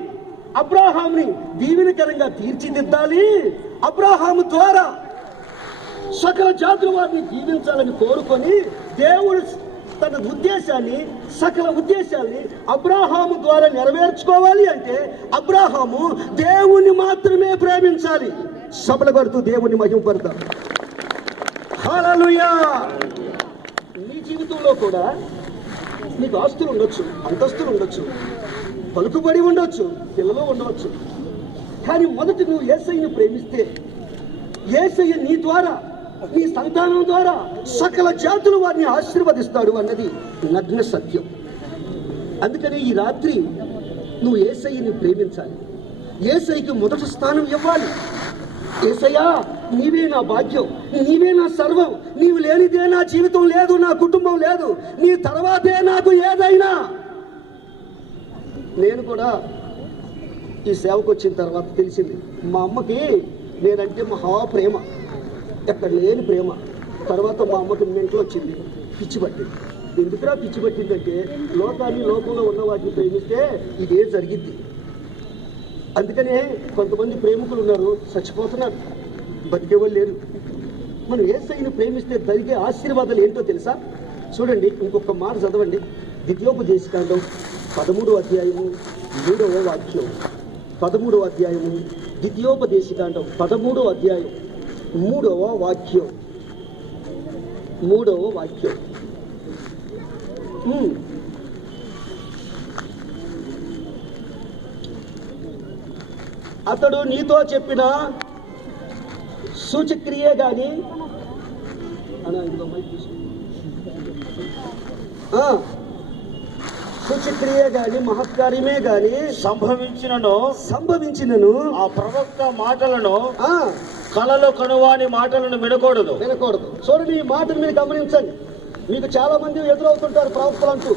అబ్రాహాముని దీవెనకరంగా తీర్చిదిద్దాలి, అబ్రాహాము ద్వారా సకల జాతుల వారిని జీవించాలని కోరుకొని దేవుడు తన ఉద్దేశాన్ని, సకల ఉద్దేశాన్ని అబ్రాహాము ద్వారా నెరవేర్చుకోవాలి. అంటే అబ్రాహాము దేవుణ్ణి మాత్రమే ప్రేమించాలి. సభలు కొడుతూ దేవుని మహిమపడతాం. హల్లెలూయా. నీ జీవితంలో కూడా నీకు ఆస్తులు ఉండొచ్చు, అంతస్తులు ఉండొచ్చు, పలుకుబడి ఉండొచ్చు, పిల్లలు ఉండవచ్చు, కానీ మొదటి నువ్వు యేసయ్యను ప్రేమిస్తే యేసయ్య నీ ద్వారా, నీ సంతానం ద్వారా సకల జాతులు వారిని ఆశీర్వదిస్తాడు అన్నది నగ్న సత్యం. అందుకని ఈ రాత్రి నువ్వు యేసయ్యని ప్రేమించాలి. యేసయ్యకి మొదటి స్థానం ఇవ్వాలి. యేసయ్యా, నీవే నా భాగ్యం, నీవే నా సర్వం, నీవు లేనిదే నా జీవితం లేదు, నా కుటుంబం లేదు, నీ తర్వాతే నాకు ఏదైనా. నేను కూడా ఈ సేవకు వచ్చిన తర్వాత తెలిసింది, మా అమ్మకి నేనంటే మహా ప్రేమ, ఎక్కడ లేని ప్రేమ. తర్వాత మా అమ్మకి మెంట్లో వచ్చింది, పిచ్చి పట్టింది. ఎందుకురా పిచ్చి పట్టిందంటే, లోకాన్ని, లోకంలో ఉన్న వాటిని ప్రేమిస్తే ఇదే జరిగిద్ది. అందుకనే కొంతమంది ప్రేమికులు ఉన్నారు, చచ్చిపోతున్నారు, బతికేవాళ్ళు లేరు. మనం యేసయ్యను ప్రేమిస్తే జరిగే ఆశీర్వాదాలు ఏంటో తెలుసా? చూడండి, ఇంకొక మాట చదవండి. ద్వితీయోపదేశకాండం 13వ అధ్యాయము 3వ వాక్యం. 13వ అధ్యాయము ద్వితీయోపదేశకాండం 13వ అధ్యాయం 3వ వాక్యం. 3వ వాక్యం. అతడు నీతో చెప్పిన సూచక్రియే గాని సూచక్రియే గాని మహత్కార్యమే గాని సంభవించినను ఆ ప్రవక్త మాటలను కలలో కనువాని మాటలను వినకూడదు. చూడండి, ఈ మాటను మీరు గమనించండి. మీకు చాలా మంది ఎదురవుతుంటారు ప్రవక్తలు అంటూ,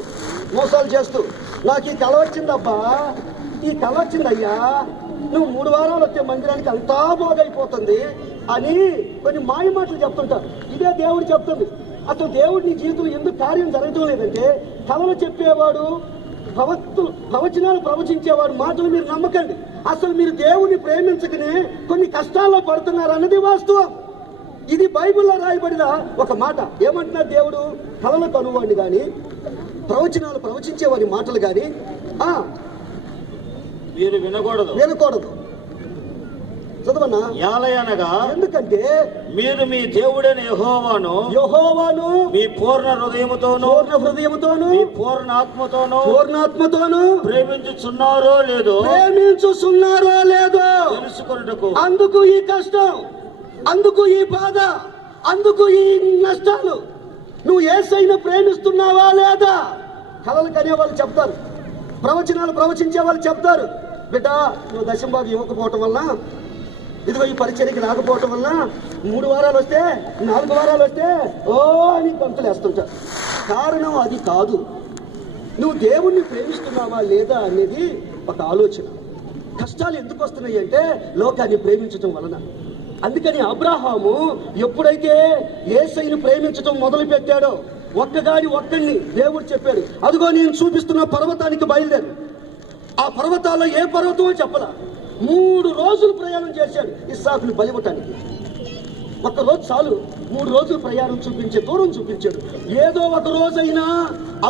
మోసాలు చేస్తూ. నాకు ఈ కళ వచ్చిందబ్బా, ఈ కళ వచ్చిందయ్యా, నువ్వు 3 వారాలు వచ్చే మందిరానికి అంతా బాగైపోతుంది అని కొన్ని మాయ మాటలు చెప్తుంటారు. ఇదే దేవుడు చెప్తుంది. అసలు దేవుడు నీ జీవితంలో ఎందుకు కార్యం జరగడం లేదంటే, కళలు చెప్పేవాడు, ప్రవచనాలు ప్రవచించేవాడు మాటలు మీరు నమ్మకండి. అసలు మీరు దేవుడిని ప్రేమించకనే కొన్ని కష్టాల్లో పడుతున్నారు అన్నది వాస్తవం. ఇది బైబిల్లో రాయబడిన ఒక మాట. ఏమంటున్నారు దేవుడు? కళలు కనువాడిని కానీ, ప్రవచనాలు ప్రవచించేవాడి మాటలు కానీ మీరు వినకూడదు. చదవన్నా. యాలయనగా, ఎందుకంటే మీరు మీ దేవుడైన యెహోవాను మీ పూర్ణ హృదయముతోను మీ పూర్ణ ఆత్మతోను ప్రేమించుచున్నారో లేదో తెలుసుకొనుటకు. అందుకు ఈ కష్టం, అందుకు ఈ బాధ, అందుకు ఈ నష్టాలు. నువ్వు యేసయ్యను ప్రేమిస్తున్నావా లేదా? కలలు కనే వాళ్ళు చెప్తారు, ప్రవచనాలు ప్రవచించే వాళ్ళు చెప్తారు, బిడ్డ నువ్వు దశంభాగం ఇవ్వకపోవటం వల్ల, ఇదిగో ఈ పరిచర్యకి రాకపోవటం వల్ల 3 వారాలు వస్తే 4 వారాలు వస్తే ఓ అని పంతులు వేస్తుంటారు. కారణం అది కాదు. నువ్వు దేవుణ్ణి ప్రేమిస్తున్నావా లేదా అనేది ఒక ఆలోచన. కష్టాలు ఎందుకు వస్తున్నాయి అంటే లోకాన్ని ప్రేమించటం వలన. అందుకని అబ్రాహాము ఎప్పుడైతే యేసయ్యను ప్రేమించటం మొదలు పెట్టాడో, ఒక్కడిని దేవుడు చెప్పాడు, అదిగో నేను చూపిస్తున్న పర్వతానికి బయలుదేరు. ఆ పర్వతాల్లో ఏ పర్వతమో చెప్పలా. 3 రోజులు ప్రయాణం చేశాడు ఇస్సాకుని బలివ్వటానికి. ఒక్క రోజు చాలు, 3 రోజులు ప్రయాణం దూరం చూపించాడు. ఏదో ఒక రోజైనా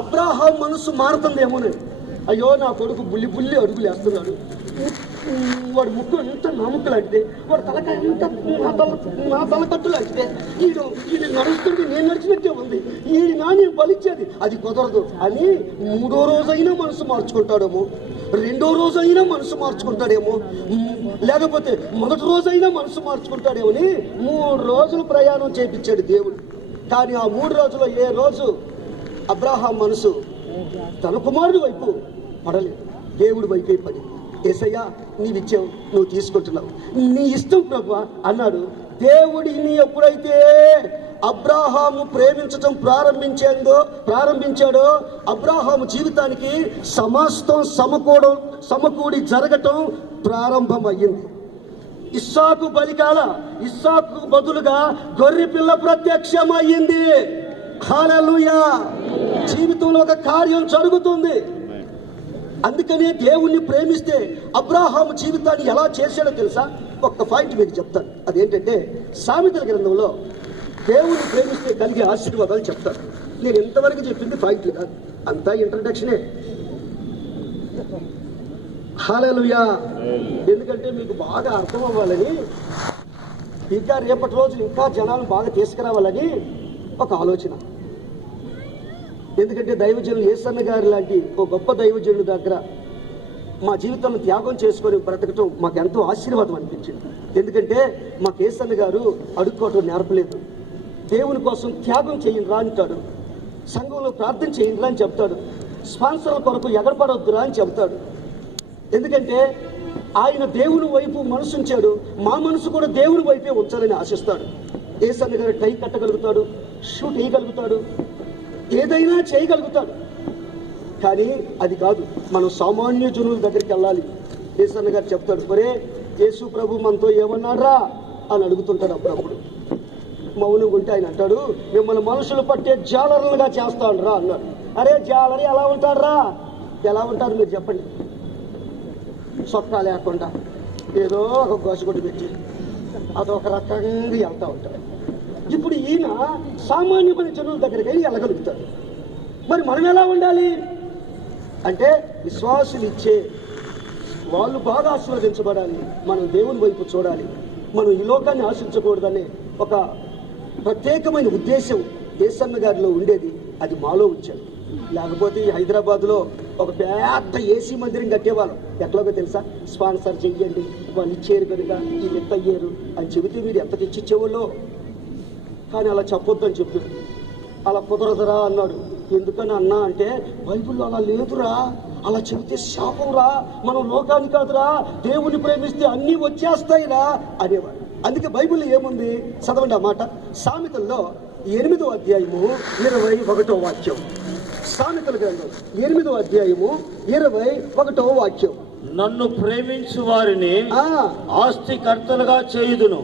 అబ్రాహాం మనసు మారుతుందేమోనని. అయ్యో నా కొడుకు బుల్లి అడుగులు వేస్తున్నాడు, వాడు ముక్కు ఎంత నా ముక్కు లాంటిదే, వాడు తలకాయ ఎంత నా తలకట్టు లాంటిదే, ఈయన నడుస్తుంది నేను నడిచినట్టే ఉంది, ఈయన నేను బలిచ్చేది, అది కుదరదు అని 3వ రోజైనా మనసు మార్చుకుంటాడేమో, 2వ రోజైనా మనసు మార్చుకుంటాడేమో, లేకపోతే మొదటి రోజైనా మనసు మార్చుకుంటాడేమో అని 3 రోజులు ప్రయాణం చేయించాడు దేవుడు. కానీ ఆ 3 రోజుల్లో ఏ రోజు అబ్రాహాం మనసు తన కుమారుడి వైపు పడలేదు, దేవుడి వైపే పడి. యేసయ్యా నీవిచ్చావు, నువ్వు తీసుకుంటున్నావు, నీ ఇష్టం ప్రభువా అన్నాడు. దేవుడిని ఎప్పుడైతే అబ్రాహాము ప్రేమించటం ప్రారంభించాడో అబ్రాహాము జీవితానికి సమస్తం సమకూడి జరగటం ప్రారంభమయ్యింది. ఇస్సాకు బలికాల, ఇస్సాకు బదులుగా గొర్రె పిల్ల ప్రత్యక్షమయ్యింది. హల్లెలూయా! జీవితంలో ఒక కార్యం జరుగుతుంది. అందుకనే దేవుణ్ణి ప్రేమిస్తే అబ్రాహాము జీవితాన్ని ఎలా చేశాడో తెలుసా? ఒక్క పాయింట్ మీకు చెప్తాను. అదేంటంటే సామెతల గ్రంథంలో దేవుణ్ణి ప్రేమిస్తే కలిగే ఆశీర్వాదాలు చెప్తాను. నేను ఇంతవరకు చెప్పింది పాయింట్లు కాదు, అంతా ఇంట్రడక్షనే. హల్లెలూయా! ఎందుకంటే మీకు బాగా అర్థం అవ్వాలని, ఇంకా రేపటి రోజు ఇంకా జనాలు బాగా తీసుకురావాలని ఒక ఆలోచన. ఎందుకంటే దైవజనులు యేసన్న గారి లాంటి ఒక గొప్ప దైవజనుల దగ్గర మా జీవితాలను త్యాగం చేసుకొని బ్రతకటం మాకు ఎంతో ఆశీర్వాదం అనిపించింది. ఎందుకంటే మాకు యేసన్న గారు అడుక్కోవటం నేర్పలేదు. దేవుని కోసం త్యాగం చేయండిరా అంటాడు, సంఘంలో ప్రార్థన చేయండిరా అని చెప్తాడు, స్పాన్సర్ల కొరకు ఎగరపడొద్దురా అని చెప్తాడు. ఎందుకంటే ఆయన దేవుని వైపు మనసు ఉంచాడు, మా మనసు కూడా దేవుని వైపే ఉంచాలని ఆశిస్తాడు. ఏసన్న గారు టై కట్టగలుగుతాడు, షూట్ వేయగలుగుతాడు, ఏదైనా చేయగలుగుతాడు. కానీ అది కాదు, మనం సామాన్య జనుల దగ్గరికి వెళ్ళాలి. ఏసన్న గారు చెప్తాడు, ఒరే యేసు ప్రభు మనతో ఏమన్నాడ్రా అని అడుగుతుంటాడు. అప్పుడప్పుడు మౌనంగా ఉంటే ఆయన అంటాడు, మిమ్మల్ని మనుషులు పట్టే జాలరులుగా చేస్తాడురా అన్నాడు. అరే జాలరి ఎలా ఉంటాడురా? ఎలా ఉంటారు మీరు చెప్పండి? సొక్కా లేకుండా ఏదో ఒక గోసగుడ్డు పెట్టి అదొక రకంగా వెళ్తూ ఉంటాడు. ఇప్పుడు ఈయన సామాన్యమైన జనుల దగ్గరికి వెళ్ళి వెళ్ళగలుగుతాడు. మరి మనం ఎలా ఉండాలి అంటే, విశ్వాసులు ఇచ్చే వాళ్ళు బాగా ఆశీర్వదించబడాలి, మనం దేవుని వైపు చూడాలి, మనం ఈ లోకాన్ని ఆశించకూడదనే ఒక ప్రత్యేకమైన ఉద్దేశం ఏసన్న గారిలో ఉండేది. అది మాలో ఉంచాడు. లేకపోతే ఈ హైదరాబాద్లో ఒక పెద్ద ఏసీ మందిరం కట్టేవాళ్ళం. ఎట్లాగో తెలుసా? స్పాన్సర్ చెయ్యండి, వాళ్ళు ఇచ్చేరు కనుక వీళ్ళు ఎంత అయ్యారు అని చెబితే మీరు ఎంత తెచ్చిచ్చేవాళ్ళు. కానీ అలా చెప్పొద్దని చెప్పాడు. అలా కుదరదురా అన్నాడు. ఎందుకని అన్నా అంటే, బైబిల్లో అలా లేదురా, అలా చెబితే శాపంరా, మనం లోకాన్ని కాదురా, దేవుని ప్రేమిస్తే అన్నీ వచ్చేస్తాయిరా అనేవాడు. అందుకే బైబిల్లో ఏముంది చదవండి ఆ మాట. సామెతల్లో 8వ అధ్యాయము 21వ వాక్యం. సామెతల గ్రంథం 8వ అధ్యాయము 21వ వాక్యం. నన్ను ప్రేమించు వారిని ఆస్తికర్తలుగా చేయుదును,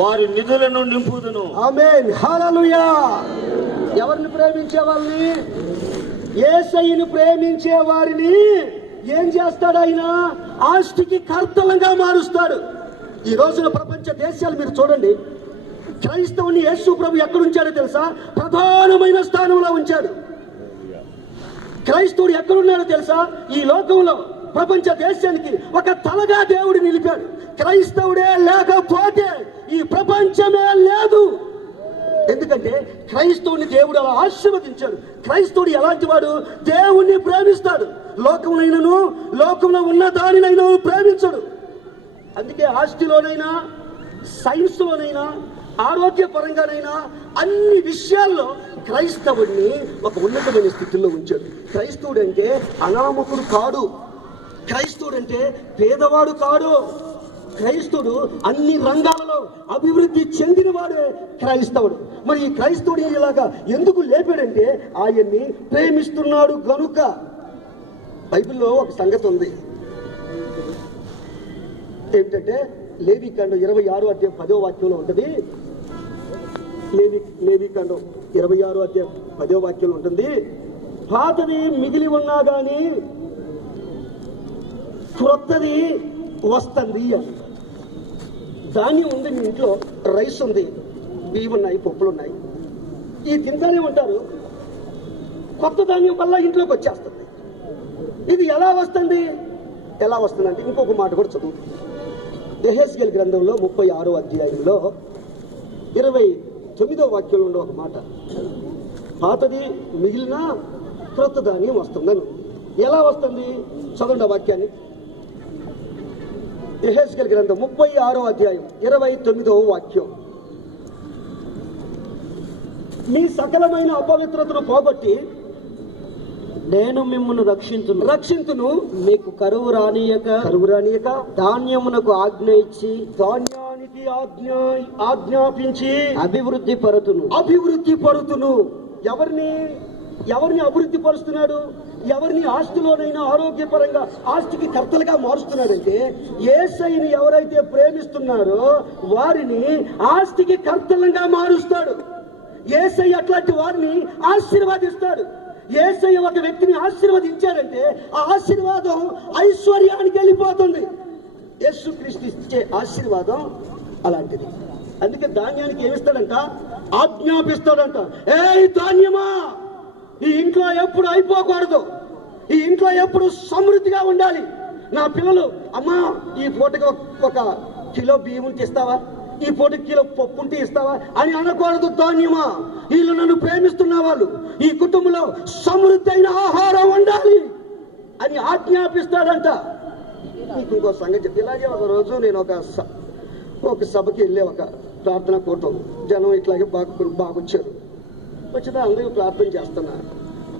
వారి నిధులను నింపుదును. ఆమేన్, హల్లెలూయా. ఎవరిని ప్రేమించే వాళ్ళని? యేసయ్యను ప్రేమించే వారిని ఏం చేస్తాడు ఆయన? ఆస్తికి కర్తలంగా మారుస్తాడు. ఈ రోజున ప్రపంచ దేశాలు మీరు చూడండి, క్రైస్తవుని యేసు ప్రభు ఎక్కడుంచాడో తెలుసా? ప్రధానమైన స్థానంలో ఉంచాడు. క్రైస్తవుడు ఎక్కడున్నాడో తెలుసా? ఈ లోకంలో ప్రపంచ దేశానికి ఒక తలగా దేవుడు నిలిపాడు. క్రైస్తవుడే లేకపోతే ఈ ప్రపంచమే లేదు. ఎందుకంటే క్రైస్తవుని దేవుడు అలా ఆశీర్వదించాడు. క్రైస్తవుడు ఎలాంటి వాడు? దేవుణ్ణి ప్రేమిస్తాడు. లోకంలో ఉన్న దానినైనా ప్రేమించడు. అందుకే ఆస్తిలోనైనా, సైన్స్లోనైనా, ఆరోగ్యపరంగానైనా అన్ని విషయాల్లో క్రైస్తవుడిని ఒక ఉన్నతమైన స్థితిలో ఉంచాడు. క్రైస్తవుడు అంటే అనామకుడు కాడు, క్రైస్తవుడు అంటే పేదవాడు కాడు, క్రైస్తవుడు అన్ని రంగాలలో అభివృద్ధి చెందినవాడే క్రైస్తవుడు. మరి ఈ క్రైస్తవుడు ఇలాగా ఎందుకు లేపాడంటే, ఆయన్ని ప్రేమిస్తున్నాడు గనుక. బైబిల్లో ఒక సంగతి ఉంది, ఏమిటంటే లేవీకాండం 26వ అధ్యాయం 10వ వాక్యంలో ఉంటుంది. లేవీకాండం 26వ అధ్యాయం 10వ వాక్యంలో ఉంటుంది, పాతది మిగిలి ఉన్నా గాని క్రొత్తది వస్తుంది అని. ధాన్యం ఉంది మీ ఇంట్లో, రైస్ ఉంది, బియ్యం ఉన్నాయి, పప్పులు ఉన్నాయి, ఈ తింటానే ఉంటారు. కొత్త ధాన్యం వల్ల ఇంట్లోకి వచ్చేస్తుంది. ఇది ఎలా వస్తుంది? అంటే ఇంకొక మాట కూడా చదువు. యెహెజ్కేలు గ్రంథంలో 36వ అధ్యాయంలో 29వ వాక్యంలో ఉండే ఒక మాట, పాతది మిగిలిన క్రొత్త ధాన్యం వస్తుందని. ఎలా వస్తుంది? చదవండి ఆ వాక్యాన్ని. యెహెజ్కేలు గ్రంథం 36వ అధ్యాయం 29వ వాక్యం. మీ సకలమైన అపవిత్రతను పోగొట్టి నేను మిమ్మల్ని రక్షించును, మీకు కరువు రానియక ధాన్యమునకు ఆజ్ఞ ఇచ్చి, ధాన్యానికి ఆజ్ఞాపించి అభివృద్ధి పరుతును. ఎవరిని అభివృద్ధి పరుస్తున్నాడు? ఎవరిని ఆస్తిలోనైనా ఆరోగ్యపరంగా ఆస్తికి కర్తలుగా మారుస్తున్నాడంటే, యేసయ్యని ఎవరైతే ప్రేమిస్తున్నారో వారిని ఆస్తికి కర్తలంగా మారుస్తాడు. యేసయ్య అట్లాంటి వారిని ఆశీర్వదిస్తాడు. యేసయ్య ఒక వ్యక్తిని ఆశీర్వదించారంటే ఆ ఆశీర్వాదం ఐశ్వర్యానికి వెళ్ళిపోతుంది. యేసుక్రీస్తు ఇచ్చే ఆశీర్వాదం అలాంటిది. అందుకే ధాన్యానికి ఏమిస్తాడంట? ఆజ్ఞాపిస్తాడంట. ఏయ్ ధాన్యమా, ఈ ఇంట్లో ఎప్పుడు అయిపోకూడదు, ఈ ఇంట్లో ఎప్పుడు సమృద్ధిగా ఉండాలి. నా పిల్లలు, అమ్మా ఈ పూటకి ఒక కిలో బియ్యం ఉంటే ఇస్తావా, ఈ పూటకి కిలో పప్పు ఉంటే ఇస్తావా అని అనకూడదు. ధాన్యమా, వీళ్ళు నన్ను ప్రేమిస్తున్న వాళ్ళు, ఈ కుటుంబంలో సమృద్ధి అయిన ఆహారం ఉండాలి అని ఆజ్ఞాపిస్తాడంట. నీకు ఇంకో సంగతి చెప్తే, ఇలాగే ఒక రోజు నేను ఒక సభకి వెళ్ళే, ఒక ప్రార్థన కూటం, జనం ఇట్లాగే బాగా వచ్చారు. వచ్చిన అందరూ ప్రార్థన చేస్తున్నారు.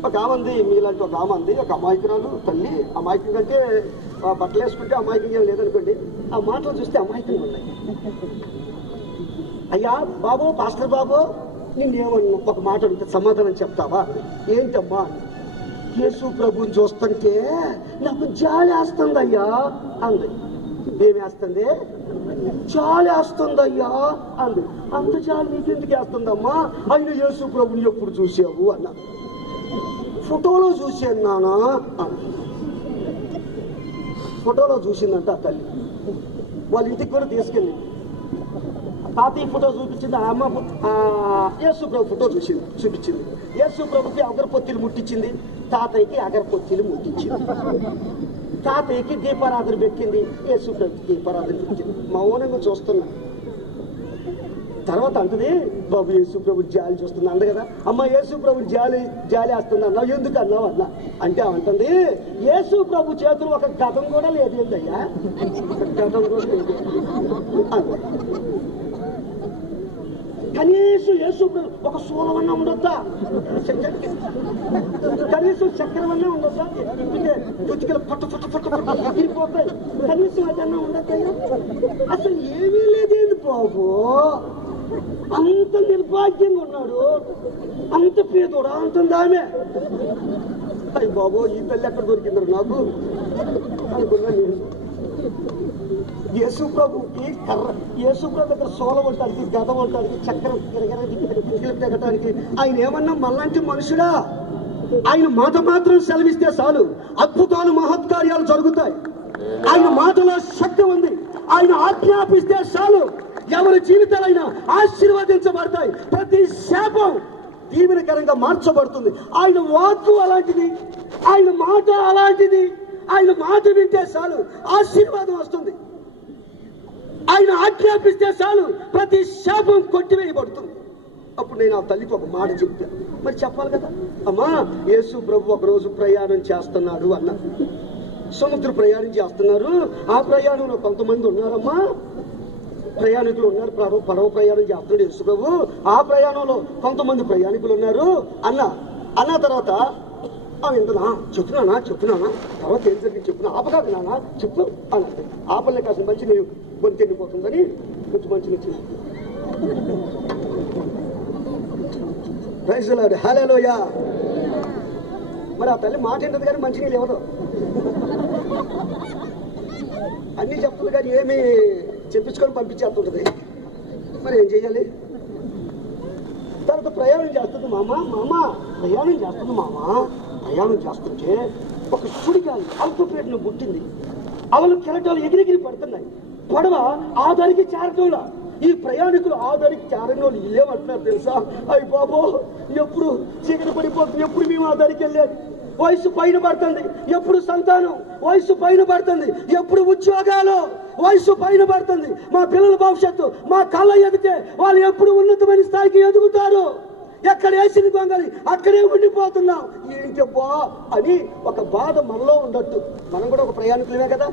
ఒక ఆమంది, మీలాంటి ఒక ఆమంది, ఒక అమాయకురాలు తల్లి. అమాయకం కంటే బట్టలు వేసుకుంటే అమాయకం ఏం లేదనుకోండి, ఆ మాటలు చూస్తే అమాయకంగా ఉన్నాయి. అయ్యా బాబు, పాస్టర్ బాబు, నిన్నేమన్నా ఒక మాట అడిగితే సమాధానం చెప్తావా? ఏంటమ్మా? యేసు ప్రభుని చూస్తుంటే నాకు జాలి వేస్తుందయ్యా అంది. ఏమేస్తుంది? జాలి వేస్తుందయ్యా అంది. అంత జాలి నీకెందుకు వేస్తుందమ్మా? ఆయన యేసు ప్రభుని ఎప్పుడు చూసావు అన్నా. ఫోటోలో చూసాను నానా అంది. ఫోటోలో చూసిందంట ఆ తల్లి. వాళ్ళ ఇంటికి కూడా తీసుకెళ్ళి తాతయ్య ఫోటో చూపించింది, ఆ అమ్మ యేసు ప్రభు ఫోటో చూపించింది. యేసు ప్రభుకి అగరపొత్తిలు ముట్టించింది, తాతయ్యకి అగరపొత్తిలు ముట్టించింది. తాతయ్యకి దీపారాధన పెట్టింది, యేసు ప్రభుకి దీపారాధన పెట్టింది. మౌనంగా చూస్తున్నా. తర్వాత అంటది, బాబు యేసు ప్రభు జాలి చూస్తున్నా అంది కదా. అమ్మ యేసు ప్రభు జాలి వేస్తుంది అన్నావు, ఎందుకు అన్నావు అన్నా అంటే అంటుంది, యేసు ప్రభు చేతులు ఒక గతం కూడా లేదు. ఏందయ్యా గతం కూడా లేదు. కనీసం యేసు ఒక శూలమన్నా ఉండొద్దా? కనీసం చక్రమన్నా ఉండొద్దా? పుచ్చికలు పట్ట పట్ట పట్ట పట్ట ఎగిరిపోతాయి. కనీసం అదన్నా ఉండద్దా? అసలు ఏమీ లేదేంది బాబు? అంత నిర్భాగ్యంగా ఉన్నాడు, అంత పేదోడా అంటుంది ఆమె. అయ్యి బాబు, ఈ తల్లి ఎక్కడ దొరికిందరు నాకు అనుకున్నా నేను. యేసు ప్రభుకి కర్ర, యేసు ప్రభు దగ్గర సోలం ఉండటానికి, గద ఉండటానికి, చక్రం తిరగటానికి ఆయన ఏమన్నా మళ్ళంటి మనుషుడా? ఆయన మాట మాత్రం సెలవిస్తే చాలు అద్భుతాలు మహత్కార్యాలు జరుగుతాయి. ఆయన మాటలో శక్తి ఉంది. ఆయన ఆజ్ఞాపిస్తే చాలు ఎవరి జీవితాలైనా ఆశీర్వదించబడతాయి. ప్రతి శాపం దీవెనకరంగా మార్చబడుతుంది. ఆయన వాక్కు అలాంటిది, ఆయన మాట అలాంటిది. ఆయన మాట వింటే చాలు ఆశీర్వాదం వస్తుంది. ఆయన ఆజ్ఞాపిస్తే చాలు ప్రతి శాపం కొట్టివేయబడుతుంది. అప్పుడు నేను ఆ తల్లికి ఒక మాట చెప్పాను, మరి చెప్పాలి కదా. అమ్మా, యేసు ప్రభు ఒకరోజు ప్రయాణం చేస్తున్నాడు అన్న. సముద్ర ప్రయాణం చేస్తున్నారు. ఆ ప్రయాణంలో కొంతమంది ఉన్నారమ్మా, ప్రయాణికులు ఉన్నారు. పడవ ప్రయాణం చేస్తున్నాడు యేసు ప్రభు. ఆ ప్రయాణంలో కొంతమంది ప్రయాణికులు ఉన్నారు అన్న తర్వాత చెప్తున్నానా తర్వాత ఏం జరిగింది చెప్తున్నా, ఆపకాదు నాన్న చెప్పు అన్నది. ఆపలే కాసిన మంచి నీవు గొంతెండిపోతుందని కొంచెం మంచి నచ్చింది. హల్లెలూయా. మరి ఆ తల్లి మాట ఏంటది కానీ మంచి నీళ్ళు ఎవరు అన్ని చెప్తుంది కానీ ఏమి చెప్పించుకొని పంపించేస్తుంటది. మరి ఏం చెయ్యాలి? తర్వాత ప్రయాణం చేస్తుంది ప్రయాణం చేస్తుంటే ఒక సుడిగాలి అల్పపేటను పుట్టింది. అవలు కెరటాలు ఎగిరిగిరి పడుతున్నాయి. పడవ ఆ దారికి చేరటంలా. ఈ ప్రయాణికులు ఆ దారికి చేరని ఇల్లేమంటున్నారు తెలుసా? అయ్యి బాబో, ఎప్పుడు చీకటి పడిపోతుంది, ఎప్పుడు మేము ఆ దారికి వెళ్ళేది. వయసు పైన పడుతుంది, ఎప్పుడు సంతానం. వయసు పైన పడుతుంది, ఎప్పుడు ఉద్యోగాలు. వయసు పైన పడుతుంది, మా పిల్లల భవిష్యత్తు మా కళ్ళ ఎదిగితే వాళ్ళు ఎప్పుడు ఉన్నతమైన స్థాయికి ఎదుగుతారు. ఎక్కడ వేసిన గొంగలి అక్కడే ఉండిపోతున్నాం. ఏంటబ్బా అని ఒక బాధ మనలో ఉండొద్దు. మనం కూడా ఒక ప్రయాణికులమే కదా.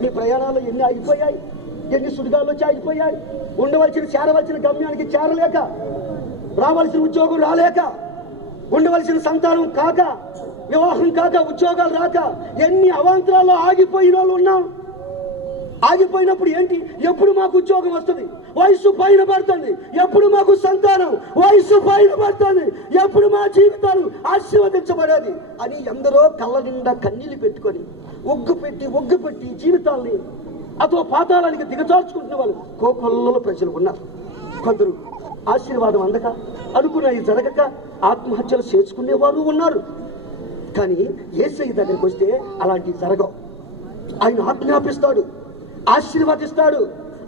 మీ ప్రయాణాలు ఎన్ని ఆగిపోయాయి, ఎన్ని సుడిగాలు వచ్చి ఆగిపోయాయి. చేరవలసిన గమ్యానికి చేరలేక, రావాల్సిన ఉద్యోగం రాలేక, ఉండవలసిన సంతానం కాక, వివాహం కాక, ఉద్యోగాలు రాక ఎన్ని అవాంతరాల్లో ఆగిపోయిన వాళ్ళు ఉన్నాం. ఆగిపోయినప్పుడు ఏంటి? ఎప్పుడు మాకు ఉద్యోగం వస్తుంది? వయసు పైన పడుతుంది. ఎప్పుడు మాకు సంతానం? వయసు పైన పడుతుంది. ఎప్పుడు మా జీవితాలు ఆశీర్వదించబడేది అని ఎందరో కళ్ళ నిండా కన్నీళ్ళు పెట్టుకొని ఒగ్గు పెట్టి జీవితాల్ని అతో పాతాళానికి దిగజార్చుకుంటున్న వాళ్ళు కోకొల్లలో ప్రజలు ఉన్నారు. కొందరు ఆశీర్వాదం అందక, అనుకున్నవి జరగక ఆత్మహత్యలు చేసుకునేవారు ఉన్నారు. కానీ యేసయ్య దగ్గరికి వస్తే అలాంటివి జరగవు. ఆయన ఆజ్ఞాపిస్తాడు, ఆశీర్వదిస్తాడు.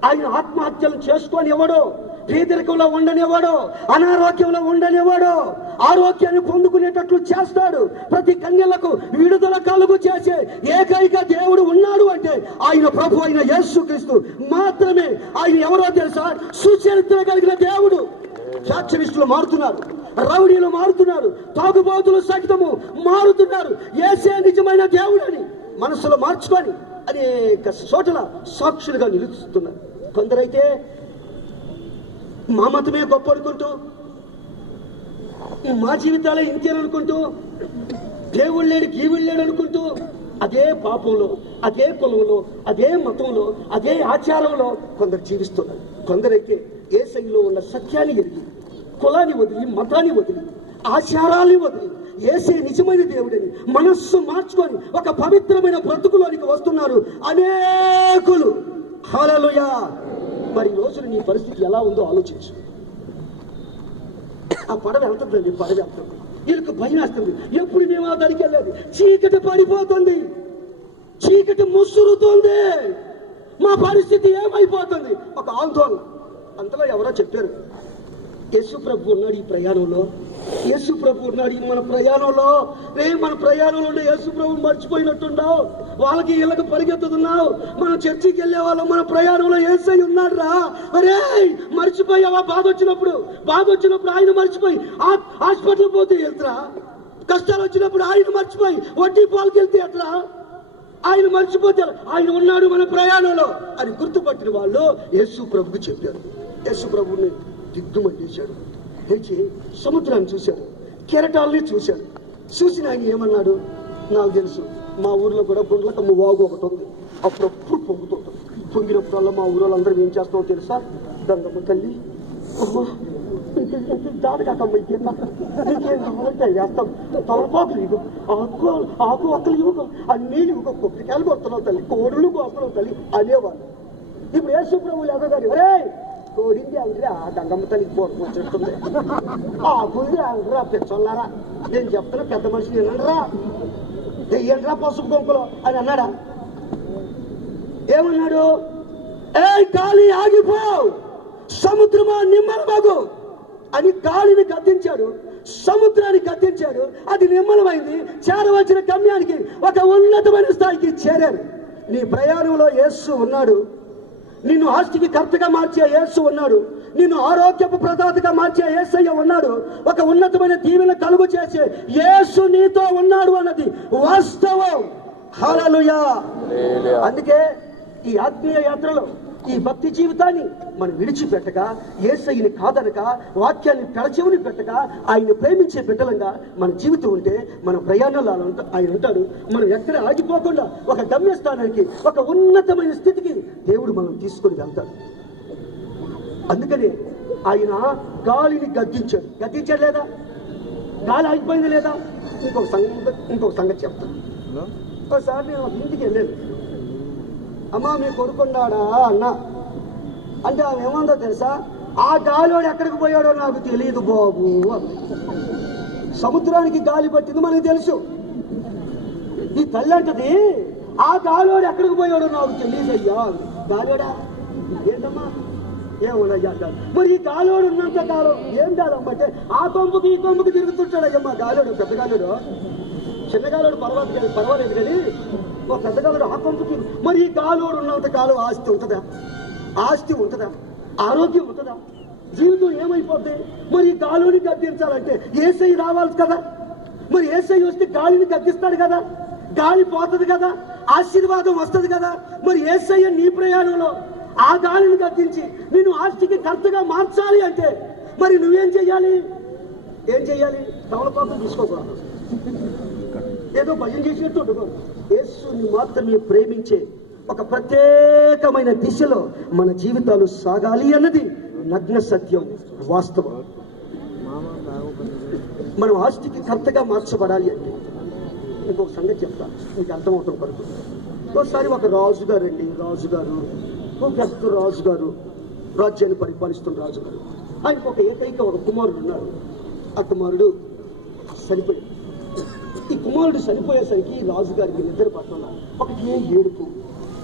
ఆయన ఆత్మహత్యలు చేసుకొని ఇవ్వడు, పేదరికంలో ఉండనివ్వడు, అనారోగ్యంలో ఉండనివ్వడు. ఆరోగ్యాన్ని పొందుకునేటట్లు చేస్తాడు. ప్రతి కన్యలకు విడుదల కలుగు చేసే ఏకైక దేవుడు ఉన్నాడు అంటే ఆయన ప్రభు అయిన యేసుక్రీస్తు మాత్రమే. ఆయన ఎవరో తెలుసా? సుచరిత్ర కలిగిన దేవుడు. ఫ్యాక్షనిస్టులు మారుతున్నారు, రౌడీలు మారుతున్నారు, తాగుబోతులు సైతము మారుతున్నారు. యేసే నిజమైన దేవుడని మనసులో మార్చుకొని అనేక చోట్ల సాక్షులుగా నిలుస్తున్నారు. కొందరైతే మా మతమే గొప్ప అనుకుంటూ, మా జీవితాలే ఇంతేననుకుంటూ దేవుడు లేడు గీవుడు లేడు అనుకుంటూ అదే పాపంలో, అదే కులంలో, అదే మతంలో, అదే ఆచారంలో కొందరు జీవిస్తున్నారు. కొందరైతే యేసయ్యలో ఉన్న సత్యాన్ని ఎరిగి కులాన్ని వదిలి, మతాన్ని వదిలి, ఆచారాన్ని వదిలి యేసే నిజమైన దేవుడని మనస్సు మార్చుకొని ఒక పవిత్రమైన బ్రతుకులోనికి వస్తున్నారు అనేకులు. హల్లెలూయా. మరి ఈ రోజున నీ పరిస్థితి ఎలా ఉందో ఆలోచించు. ఆ పడవ వెళ్తుందండి, పడవ వెళ్తుంది, వీళ్ళకి భయం వేస్తుంది. ఎప్పుడు మేము ఆ దానికి వెళ్ళేది, చీకటి పడిపోతుంది, చీకటి ముసురుతుంది, మా పరిస్థితి ఏమైపోతుంది, ఒక ఆందోళన. అంతలో ఎవరో చెప్పారు, యేసు ప్రభు ఉన్నాడు ఈ ప్రయాణంలో, యేసు ప్రభు ఉన్నాడు మన ప్రయాణంలో. మన ప్రయాణంలో ఉండే యేసు ప్రభుని మర్చిపోయినట్టున్నావు, వాళ్ళకి వీళ్ళకి పరిగెత్తుతున్నావు. మనం చర్చికి వెళ్ళే వాళ్ళం, మన ప్రయాణంలో యేసయ్య ఉన్నాడు రా. అరే మర్చిపోయావా? బాధ వచ్చినప్పుడు ఆయన మర్చిపోయి హాస్పిటల్ పోతే వెళ్తారా? కష్టాలు వచ్చినప్పుడు ఆయన మర్చిపోయి వడ్డీ పాలకి వెళ్తే ఎట్లా? ఆయన మర్చిపోతే ఆయన ఉన్నాడు మన ప్రయాణంలో అని గుర్తుపట్టిన వాళ్ళు యేసు ప్రభుకి చెప్పారు. యేసు ప్రభుని దిగ్గుమట్టేశాడు. లేచి సముద్రాన్ని చూశాడు, కెరటాలని చూశాడు. చూసిన ఆయన ఏమన్నాడు, నాకు తెలుసు మా ఊర్లో కూడా గుండ్లకమ్మ వాగు ఒకటి ఉంది, అప్పుడప్పుడు పొంగుతుంటుంది. పొంగినప్పుడల్లా మా ఊరు వాళ్ళందరూ ఏం చేస్తామో తెలుసా, గంగమ్మ తల్లి దానికాకమ్మ ఇంకేం కావాలంటే చేస్తాం, తలపాకులు ఇవ్వు, ఆకు ఒక్కలు ఇవ్వకు, అన్నీ ఇవ్వకు, కొబ్బరికాయలు కొడుతున్నావు తల్లి, కోడులు కోస్తున్నావు తల్లి అనేవాళ్ళు. ఇప్పుడు యేసు ప్రభువు ఎదగారు, ఒరే కోడింది అంటే ఆ గంగమ్మ తల్లికి పూర్వం వచ్చేస్తుంది, ఆకుంది అనరా పెచ్చోళ్ళారా, నేను చెప్తున్నా పెద్ద మనిషి వినండిరా, దెయ్యండ్రా పసుపు కొంకులో అని అన్నాడా? ఏమన్నాడు? ఏ గాలి ఆగిపో, సముద్రమా నిమ్మలమగు అని గాలిని గద్దించాడు, సముద్రాన్ని గద్దించాడు. అది నిమ్మలమైంది, చేరవలసిన గమ్యానికి, ఒక ఉన్నతమైన స్థాయికి చేరారు. నీ ప్రయాణంలో యేసు ఉన్నాడు, నిన్ను ఆస్తికి కర్తగా మార్చే యేసు ఉన్నాడు, నిన్ను ఆరోగ్యపు ప్రదాతగా మార్చే యేసయ్య ఉన్నాడు, ఒక ఉన్నతమైన దీవెన కలుగు చేసే యేసు నీతో ఉన్నాడు అన్నది వాస్తవం. హల్లెలూయా. అందుకే ఈ ఆత్మీయ యాత్రలో ఈ భక్తి జీవితాన్ని మనం విడిచిపెట్టక, యేసయ్యని కాదనక, వాక్యాన్ని పెడచెవిని పెట్టక, ఆయన్ని ప్రేమించే బిడ్డలంగా మన జీవితం ఉంటే మన ప్రయాణంలో ఆయన ఉంటాడు. మనం ఎక్కడ ఆగిపోకుండా ఒక గమ్యస్థానానికి, ఒక ఉన్నతమైన స్థితికి దేవుడు మనం తీసుకొని వెళ్తాడు. అందుకని ఆయన గాలిని గద్దించాడు లేదా? గాలి ఆగిపోయింది లేదా? ఇంకొక సంగతి చెప్తాను. ఒకసారి నేను ఇంటికి వెళ్ళాను, అమ్మా మీ కొడుకున్నాడా అన్న అంటే ఆమె ఏమందో తెలుసా, ఆ గాలివాడు ఎక్కడికి పోయాడో నాకు తెలియదు బాబు అంది. సముద్రానికి గాలి పట్టింది మనకు తెలుసు, ఈ తల్లి అంటది ఆ గాలివాడు ఎక్కడికి పోయాడో నాకు తెలియదు అయ్యా అంది. గాలివాడా ఏంటమ్మా? ఏమోనయ్యా గాలి. మరి ఈ గాలివాడు ఉన్నంత కాలం ఏం కాదమ్మంటే ఆ కొంపుకి ఈ కొంపుకి తిరుగుతుంటాడు అయ్యమ్మా గాలివాడు. పెద్ద గాలివాడు, చిన్న గాలివాడు పర్వాలేదు కానీ పెద్ద గాలుడు ఆ కొంపుకి. మరి ఈ గాలోడు ఉన్నంత కాలం ఆస్తి ఉంటుందా? ఆరోగ్యం ఉంటుందా? జీవితం ఏమైపోద్ది? మరి ఈ గాలిని గద్దించాలంటే యేసయ్య రావాలి కదా. మరి యేసయ్య వస్తే గాలిని గద్దిస్తాడు కదా, గాలి పోతుంది కదా, ఆశీర్వాదం వస్తుంది కదా. మరి యేసయ్య నీ ప్రయాణంలో ఆ గాలిని గద్దించి నిన్ను ఆస్తికి కర్తగా మార్చాలి అంటే మరి నువ్వేం చెయ్యాలి? తమలపాకులు తీసుకోకూడదు, ఏదో భయం చేసినట్టు ఉండకూడదు. యేసుని మాత్రమే ప్రేమించే ఒక ప్రత్యేకమైన దిశలో మన జీవితాలు సాగాలి అన్నది నగ్న సత్యం, వాస్తవం. మనం ఆస్తికి కర్తగా మార్చబడాలి అంటే ఇంకొక సంగతి చెప్తాను, మీకు అర్థమవుతాం కొరకు. ఒకసారి ఒక రాజుగారు, ఒక పెద్ద రాజుగారు, రాజ్యాన్ని పరిపాలిస్తున్న రాజుగారు, ఆయనకు ఒక కుమారుడు ఉన్నాడు. ఆ కుమారుడు చనిపోయాడు. ఈ కుమారుడు చనిపోయేసరికి రాజుగారికి నిద్ర పట్టాల, ఒకటి ఏడుపు,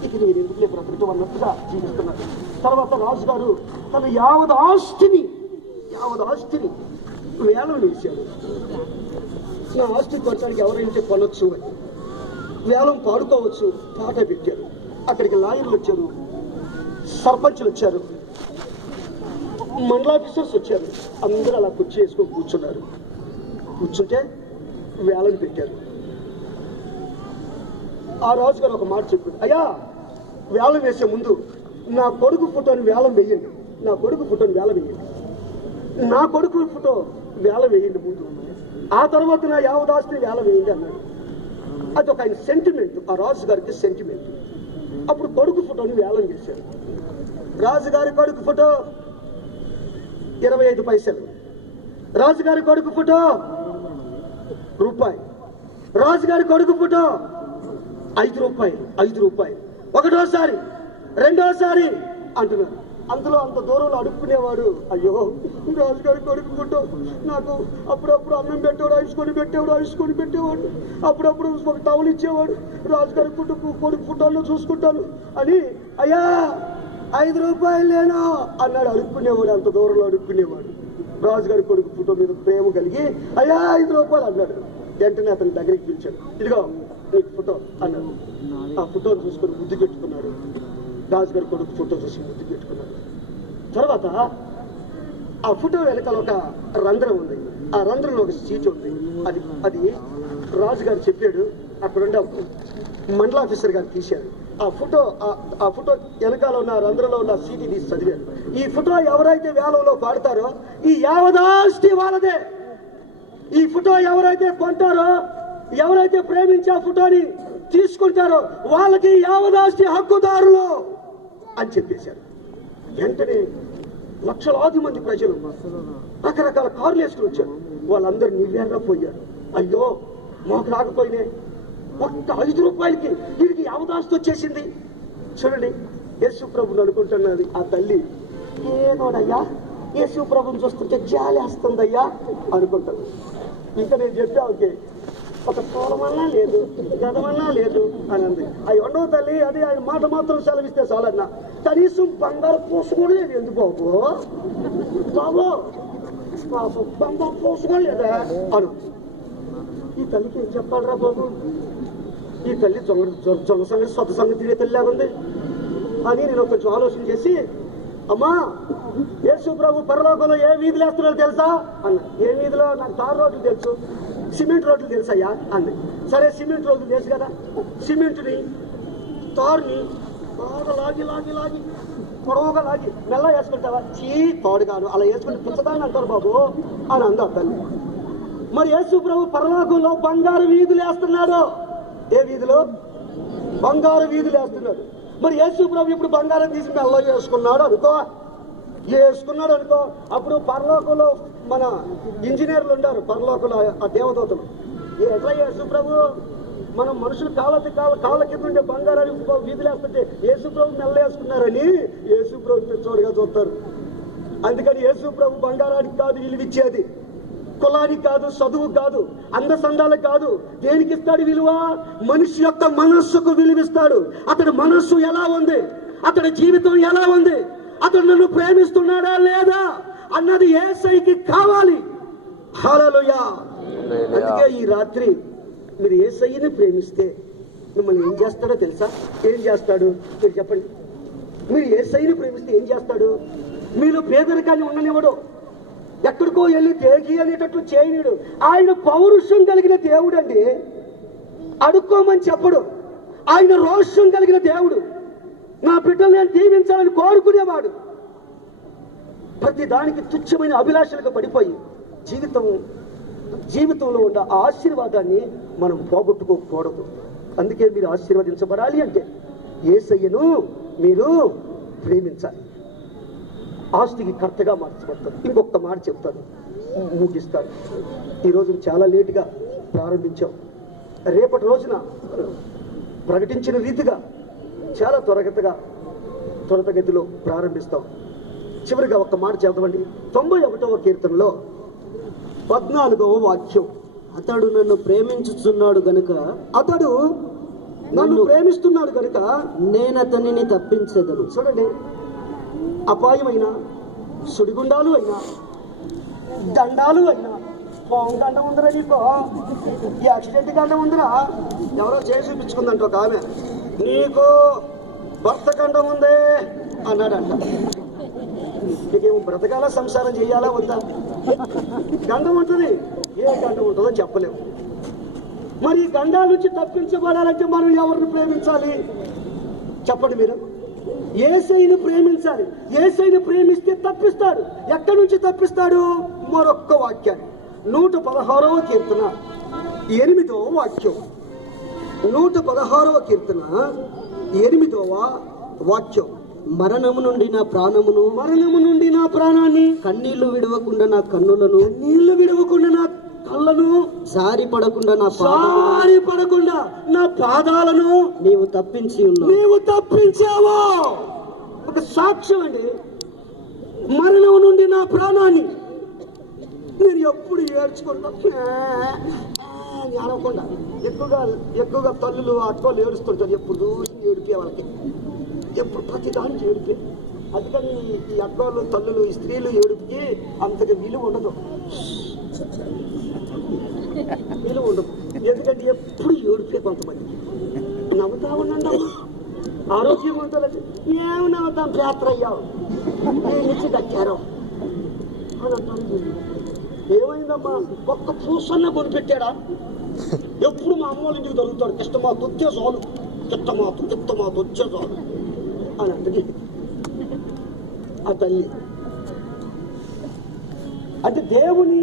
ఇక నేను ఎందుకులే బ్రతకటం అన్నట్టుగా జీవిస్తున్నాడు. తర్వాత రాజుగారు తన యావత్ ఆస్తిని వేలం వేశాడు. నా ఆస్తి కొట్టడానికి ఎవరైతే కొనొచ్చు అని వేలం పాడుకోవచ్చు, పాట పెట్టారు. అక్కడికి లాయర్లు వచ్చారు, సర్పంచులు వచ్చారు, మండల ఆఫీసర్స్ వచ్చారు. అందరూ అలా కుర్చీ వేసుకొని కూర్చుంటే వేలం పెట్టారు. ఆ రాజుగారు ఒక మాట చెప్పారు, అయ్యా వేలం వేసే ముందు నా కొడుకు ఫోటోని వేలం వేయండి, నా కొడుకు ఫోటో వేలం వేయండి ముందు. ఆ తర్వాత నా యావదాస్తిని వేల వేయండి అన్నాడు. అది ఒక ఆయన సెంటిమెంట్, ఆ రాజుగారికి సెంటిమెంట్. అప్పుడు కొడుకు ఫోటోని వేలం వేశాడు. రాజుగారి కొడుకు ఫోటో 25 పైసలు, రాజుగారి కొడుకు ఫోటో రూపాయి, రాజుగారి కొడుకు ఫోటో 5 రూపాయలు, 5 రూపాయలు. ఒకటోసారి, రెండోసారి అంటున్నారు. అందులో అంత దూరంలో అడుక్కునేవాడు, అయ్యో రాజుగారి కొడుకు ఫోటో, నాకు అప్పుడప్పుడు అన్నం పెట్టేవాడు, ఐసుకొని పెట్టేవాడు, అప్పుడప్పుడు ఒక టవల్ ఇచ్చేవాడు, రాజుగారి కొడుకు ఫోటోలో చూసుకుంటాను అని, అయ్యా 5 రూపాయలు లేనా అన్నాడు. అడుక్కునేవాడు, అంత దూరంలో అడుక్కునేవాడు. రాజుగారి కొడుకు ఫోటో మీద ప్రేమ కలిగి అయ్యా 5 రూపాయలు అన్నాడు. వెంటనే అతని దగ్గరికి పిలిచాడు. ఇదిగో నీకు ఫోటో అన్నాడు. ఆ ఫోటోని చూసుకొని ముద్దు పెట్టుకున్నాడు. రాజుగారి కొడుకు ఫోటో చూసి ముద్దు పెట్టుకున్నాడు. తర్వాత ఆ ఫోటో వెనకాల ఒక రంధ్రం ఉంది. ఆ రంధ్రంలో ఒక సీట్ ఉంది. అది రాజుగారు చెప్పాడు. అక్కడుండే మండల ఆఫీసర్ గారు తీశారు. ఆ ఫోటో వెనకాల ఉన్న రంధ్రంలో ఉన్న సీట్ తీసి చదివారు. ఈ ఫోటో ఎవరైతే వేలంలో పాడతారో ఈ యావదాస్తి వాళ్ళదే. ఈ ఫోటో ఎవరైతే కొంటారో, ఎవరైతే ప్రేమించి ఆ ఫోటోని తీసుకుంటారో వాళ్ళకి యావదాస్తి హక్కుదారులు అని చెప్పేశారు. వెంటనే లక్షలాది మంది ప్రజలు రకరకాల కార్లు వేసుకుని వచ్చారు. వాళ్ళందరూ నివేర్రా పోయారు. అయ్యో మాకు రాకపోయినే, ఒక్క 5 రూపాయలకి వీరికి యావదాస్తి వచ్చేసింది. చూడండి, యేసు ప్రభుని అనుకుంటున్నది ఆ తల్లి. ఏదోడయ్యా యేసు ప్రభుని చూస్తుంటే జాలేస్తుందయ్యా అనుకుంటాను. ఇంకా నేను చెప్పా, ఓకే ఒక తోలమన్నా లేదు, గదమన్నా లేదు అని అంది. అవి ఉండవు తల్లి, అది ఆయన మాట మాత్రం సెలవిస్తే చాలన్నా. కనీసం బంగారు పూసు కూడా లేదు. ఎందుకు బాబు బంగారు పూసు కూడా లేదా అను. ఈ తల్లికి ఏం చెప్పాలరా బాబు? ఈ తల్లి జొంగ సంగతి సొంత సంగతి తినే తల్లి లాగుంది అని నేను కొంచెం ఆలోచన చేసి, అమ్మా యేసు ప్రభు పరలోకంలో ఏ వీధులు వేస్తున్నారో తెలుసా అన్న. ఏ వీధిలో? నాకు తారు రోడ్లు తెలుసు, సిమెంట్ రోడ్లు తెలుసయ్యా అంది. సరే సిమెంట్ రోడ్లు తెలుసు కదా, సిమెంట్ని తారుని బాగా లాగి పొడవుగా లాగి మెల్ల వేసుకుంటావా? చీ తోడు కాదు, అలా వేసుకుంటే పుచ్చదాన్ని అంటారు బాబు అని అందా తల్లి. మరి యేసు ప్రభు పరలోకంలో బంగారు వీధులు వేస్తున్నాడు. ఏ వీధిలో? బంగారు వీధులు వేస్తున్నాడు. మరి యేసు ప్రభు ఇప్పుడు బంగారం తీసి మెల్ల వేసుకున్నాడు అనుకో, అప్పుడు పరలోకంలో మన ఇంజనీర్లు ఉన్నారు, పరలోకంలో ఆ దేవదూతలు. ఎట్లా యేసు ప్రభు మనం మనుషులు కాళ్ళ కింద ఉండే బంగారాన్ని వీధులు వేస్తుంటే యేసు ప్రభు మెల్ల వేసుకున్నారని యేసు ప్రభు పిచ్చోడుగా చూస్తారు. అందుకని యేసు ప్రభు బంగారానికి కాదు విలువిచ్చేది, కులానికి కాదు, చదువు కాదు, అందసందాలకు కాదు. దేనికి ఇస్తాడు విలువ? మనిషి యొక్క మనస్సుకు విలువిస్తాడు. అతడి మనస్సు ఎలా ఉంది, అతడి జీవితం ఎలా ఉంది, అతడు నన్ను ప్రేమిస్తున్నాడా లేదా అన్నది యేసయ్యకి కావాలి. హల్లెలూయా. అందుకే ఈ రాత్రి మీరు యేసయ్యని ప్రేమిస్తే మిమ్మల్ని ఏం చేస్తాడో తెలుసా? ఏం చేస్తాడు మీరు చెప్పండి. మీరు యేసయ్యని ప్రేమిస్తే ఏం చేస్తాడు? మీరు పేదరికాన్ని ఉండనివ్వడు, ఎక్కడికో వెళ్ళి తేగి అనేటట్లు చేయనీడు. ఆయన పౌరుషం కలిగిన దేవుడు అండి. అడుక్కోమని చెప్పడు. ఆయన రోషం కలిగిన దేవుడు. నా బిడ్డలు నేను దీవించాలని కోరుకునేవాడు. ప్రతి దానికి తుచ్చమైన అభిలాషలకు పడిపోయి జీవితంలో ఉన్న ఆశీర్వాదాన్ని మనం పోగొట్టుకోకూడదు. అందుకే మీరు ఆశీర్వదించబడాలి అంటే యేసయ్యను మీరు ప్రేమించాలి. ఆస్తికి కర్తగా మార్చబడతారు. ఇంకొక మాట చెప్తాను, ముగిస్తాను. ఈరోజు చాలా లేటుగా ప్రారంభించాం. రేపటి రోజున ప్రకటించిన రీతిగా చాలా త్వరితగతిలో ప్రారంభిస్తాం. చివరిగా ఒక్క మాట చదవండి. 91వ కీర్తనలో 14వ వాక్యం. అతడు నన్ను ప్రేమించుచున్నాడు గనుక, అతడు నన్ను ప్రేమిస్తున్నాడు కనుక నేను అతనిని తప్పించదను. చూడండి, అపాయమైన, సుడిగుండాలు అయినా, దండాలు అయినా, పాము దండం ఉందిరా నీకో, యాక్సిడెంట్ గండం ఉందిరా, ఎవరో చేసి చూపించుకుందంట ఒక ఆమె, నీకు భర్త గండం ఉంది అన్నాడంట. నీకేమో బ్రతకాల, సంసారం చేయాలా వద్దా? గండం ఉంటుంది, ఏ గండం ఉంటుందో చెప్పలేము. మరి ఈ గండాల నుంచి తప్పించబడాలంటే మనం ఎవరిని ప్రేమించాలి చెప్పండి మీరు? యేసయ్యను ప్రేమించాలి. యేసయ్యను ప్రేమిస్తే తప్పిస్తాడు. ఎక్కడి నుంచి తప్పిస్తాడు? మరొక్క వాక్యాన్ని 116వ కీర్తన 8వ వాక్యం. 116వ కీర్తన 8వ వాక్యం. మరణము నుండి నా ప్రాణమును, మరణము నుండి నా ప్రాణాన్ని, కన్నీళ్లు విడవకుండా నా కన్నులను, నీళ్లు విడవకుండా నా కళ్ళను, జారి పడకుండా నా పాదాలను నీవు తప్పించి ఉన్నావు. నీవు తప్పించావో. ఒక సాక్ష్యం అండి. మరణం నుండి నా ప్రాణాన్ని నేను ఎప్పుడు ఏడ్చుకుంటా అనకుండా ఎక్కువగా తల్లులు అక్కలు ఏడుస్తుంటారు. ఎప్పుడు చూసి ఏడిపే వాళ్ళకి, ఎప్పుడు ప్రతిదానికి ఏడిపే. అందుకని ఈ అక్కలు తల్లులు ఈ స్త్రీలు ఏడుపుకి అంతగా విలువ ఉండదు. ఎందుకంటే ఎప్పుడు ఏడిపే. కొంతమంది నవ్వుతా ఉండండి, ఆరోగ్యం ఉంటుంది. ఏమి నవ్వుతాం, పేత్ర అయ్యావు, నుంచి కట్టారు అని అంటారు. ఏమైందమ్మా, ఒక్క పూసన్న కొనిపెట్టాడా? ఎప్పుడు మా అమ్మ వాళ్ళ ఇంటికి దొరుకుతాడు, కిష్టమాత వచ్చే చాలు, కిష్టమాత వచ్చే చాలు అని అంటది ఆ తల్లి. అంటే దేవుని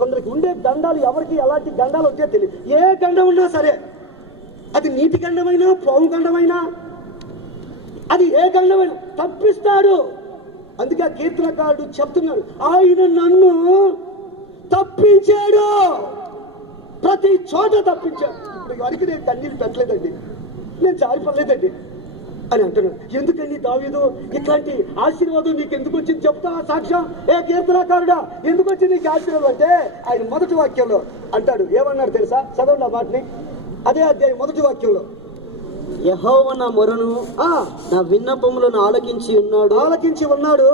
కొందరికి ఉండే గండాలు ఎవరికి ఎలాంటి గండాలు వచ్చే తెలియదు. ఏ గండం ఉన్నా సరే, అది నీటి గండమైనా పాము గండమైనా, అది ఏ గండమైనా తప్పిస్తాడు. అందుకే ఆ కీర్తనకారుడు చెప్తున్నాడు, ఆయన నన్ను తప్పించాడు, ప్రతి చోట తప్పించాడు. ఇప్పుడు వరకు నేను కన్నీళ్ళు పెట్టలేదండి, నేను జారిపడలేదండి అని అంటున్నాడు. ఎందుకండి దావీదు ఇట్లాంటి ఆశీర్వాదం నీకు ఎందుకు వచ్చింది చెప్తా సాక్ష్యం. ఏ కీర్తనకారుడా, ఎందుకు వచ్చింది నీకు ఆశీర్వాదం అంటే ఆయన మొదటి వాక్యంలో అంటాడు. ఏమన్నాడు తెలుసా? చదవండి ఆ మాటని. అదే అధ్యాయం మొదటి వాక్యంలో, యెహోవా నా మొరను, నా విన్నపములను ఆలకించి ఉన్నాడు.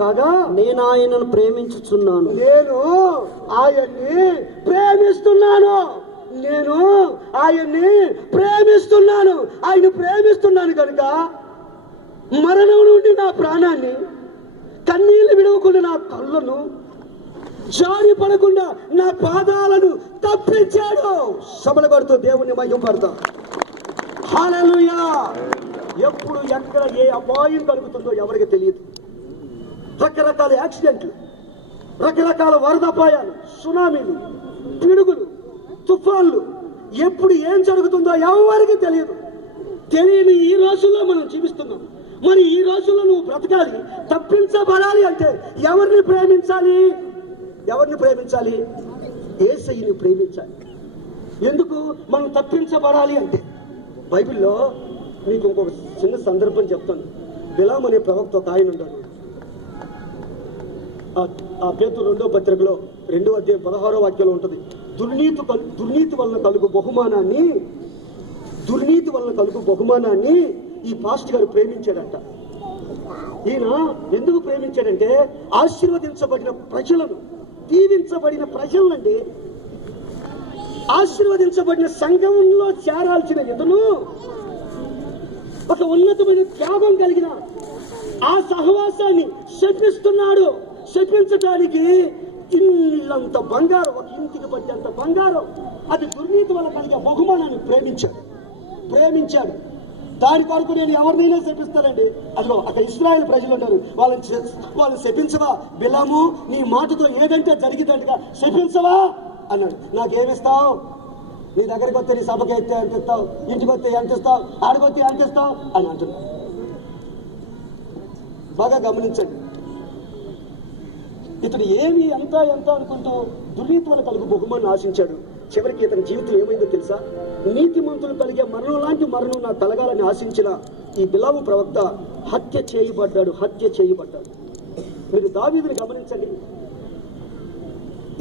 కాగా నేను ఆయనను ప్రేమించుచున్నాను. నేను ఆయన్ని ప్రేమిస్తున్నాను. ఆయన ప్రేమిస్తున్నాను కనుక మరణం నుండి నా ప్రాణాన్ని, కన్నీళ్లు విడవకుండా నా కళ్ళను, జారి పడకుండా నా పాదాలను తప్పించాడు. సభలు కొడుతూ దేవుని మహిమ పడతాం. హల్లెలూయా. ఎప్పుడు ఎక్కడ ఏ అపాయం కలుగుతుందో ఎవరికి తెలియదు. రకరకాల యాక్సిడెంట్లు, రకరకాల వరదపాయాలు, సునామీలు, పిడుగులు, తుఫాన్లు, ఎప్పుడు ఏం జరుగుతుందో ఎవరికి తెలియదు. తెలియని ఈ రోజుల్లో మనం జీవిస్తున్నాం. మరి ఈ రోజుల్లో నువ్వు బ్రతకాలి, తప్పించబడాలి అంటే ఎవరిని ప్రేమించాలి? యేసయ్యని ప్రేమించాలి. ఎందుకు మనం తప్పించబడాలి అంటే, బైబిల్లో మీకు ఇంకొక చిన్న సందర్భం చెప్తాను. బిలాము అనే ప్రవక్త ఒక ఆయన ఉన్నాడు. ఆ పేతురు 2వ పత్రికలో 2వ అధ్యాయం 16వ వాక్యంలో ఉంటుంది. దుర్నీతి వలన కలుగు బహుమానాన్ని ఈ పాస్టర్ గారు ప్రేమించాడంట. ఈయన ఎందుకు ప్రేమించాడంటే, ఆశీర్వదించబడిన ప్రజలను, దీవించబడిన ప్రజలండి, ఆశీర్వదించబడిన సంఘంలో చేరాల్సిన ఇతను ఒక ఉన్నతమైన త్యాగం కలిగిన ఆ సహవాసాన్ని శపిస్తున్నాడు. శపించడానికి ఇల్లంత బంగారం, ఒక ఇంటికి పట్టేంత బంగారం, అది దుర్నీతి వల్ల కలిగే బహుమానాన్ని ప్రేమించాడు. దాని కొరకు నేను ఎవరినైనా శపిస్తానండి. అదిగో అక్కడ ఇశ్రాయేల్ ప్రజలు ఉన్నారు, వాళ్ళని శపించవా? బిలాము, నీ మాటతో ఏదంటే జరిగినట్టుగా శపించవా అన్నాడు. నాకేమిస్తావు? నీ దగ్గరికి వస్తే నీ సభకి అయితే ఎంత ఇస్తావు, ఇంటికి వస్తే ఎంత ఇస్తావు, ఆడికొస్తే ఎంత ఇస్తావు అని అంటున్నాడు. బాగా గమనించండి. ఇతడు ఏమి ఎంత అనుకుంటూ దుర్నీతి వల్ల కలుగు బహుమాన్ని ఆశించాడు. చివరికి ఇతని జీవితం ఏమైందో తెలుసా? నీతిమంతులు కలిగే మరణం లాంటి మరణం నా కలగాలని ఆశించిన ఈ బిలాము ప్రవక్త హత్య చేయబడ్డాడు. మీరు దావీదుని గమనించండి.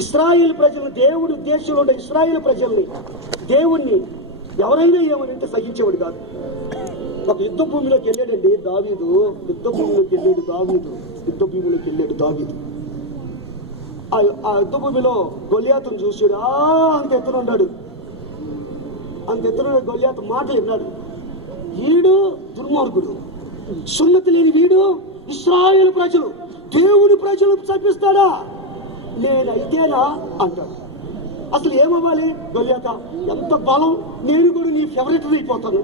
ఇశ్రాయేలు ప్రజలను, దేవుడి ఉద్దేశంలో ఉన్న ఇశ్రాయేలు ప్రజల్ని, దేవుణ్ణి ఎవరైనా ఏమనంటే సహించేవాడు కాదు. ఒక యుద్ధ భూమిలోకి వెళ్ళాడండి దావీదు. యుద్ధ భూమిలోకి వెళ్ళాడు దావీదు. ఆ యుద్ధ భూమిలో గొల్యాతును చూసాడు. అంత ఎత్తునున్నాడు. గొల్యాతు మాటలు విన్నాడు. వీడు దుర్మార్గుడు, సున్నతి లేని వీడు ఇశ్రాయేలు ప్రజలు, దేవుని ప్రజలు చంపిస్తాడా? నేనైతేనా అంటాడు. అసలు ఏమవ్వాలి? గొల్యాత, ఎంత బలం, నేను కూడా నీ ఫేవరెట్ అయిపోతాను,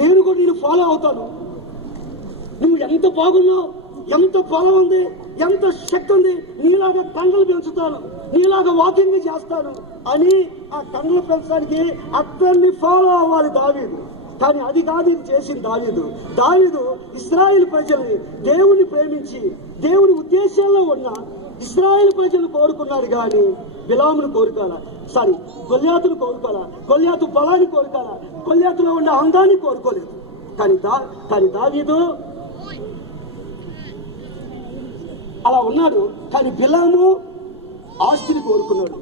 నేను కూడా నేను ఫాలో అవుతాను. నువ్వు ఎంత బాగున్నావు, ఎంత బలం ఉంది, ఎంత శక్తి ఉంది, నీలాగా కండలు పెంచుతాను, నీలాగా వాకింగ్ చేస్తాను అని ఆ కండలు పెంచడానికి అతన్ని ఫాలో అవ్వాలి దావీదు. కానీ అది కాదు ఇది చేసింది దావీదు ఇశ్రాయేలు ప్రజల్ని దేవుని ప్రేమించి దేవుని ఉద్దేశాల్లో ఉన్న ఇశ్రాయేలు ప్రజలను కోరుకున్నాడు కానీ బిలామును కోరుకోవాలా, గొల్యాతును కోరుకోవాలా, గొల్యాతు బలాన్ని కోరుకోవాలా, గొల్యాతులో ఉన్న అందాన్ని కోరుకోలేదు. కానీ దావీదు అలా ఉన్నాడు. కానీ బిలాము ఆస్తిని కోరుకున్నాడు.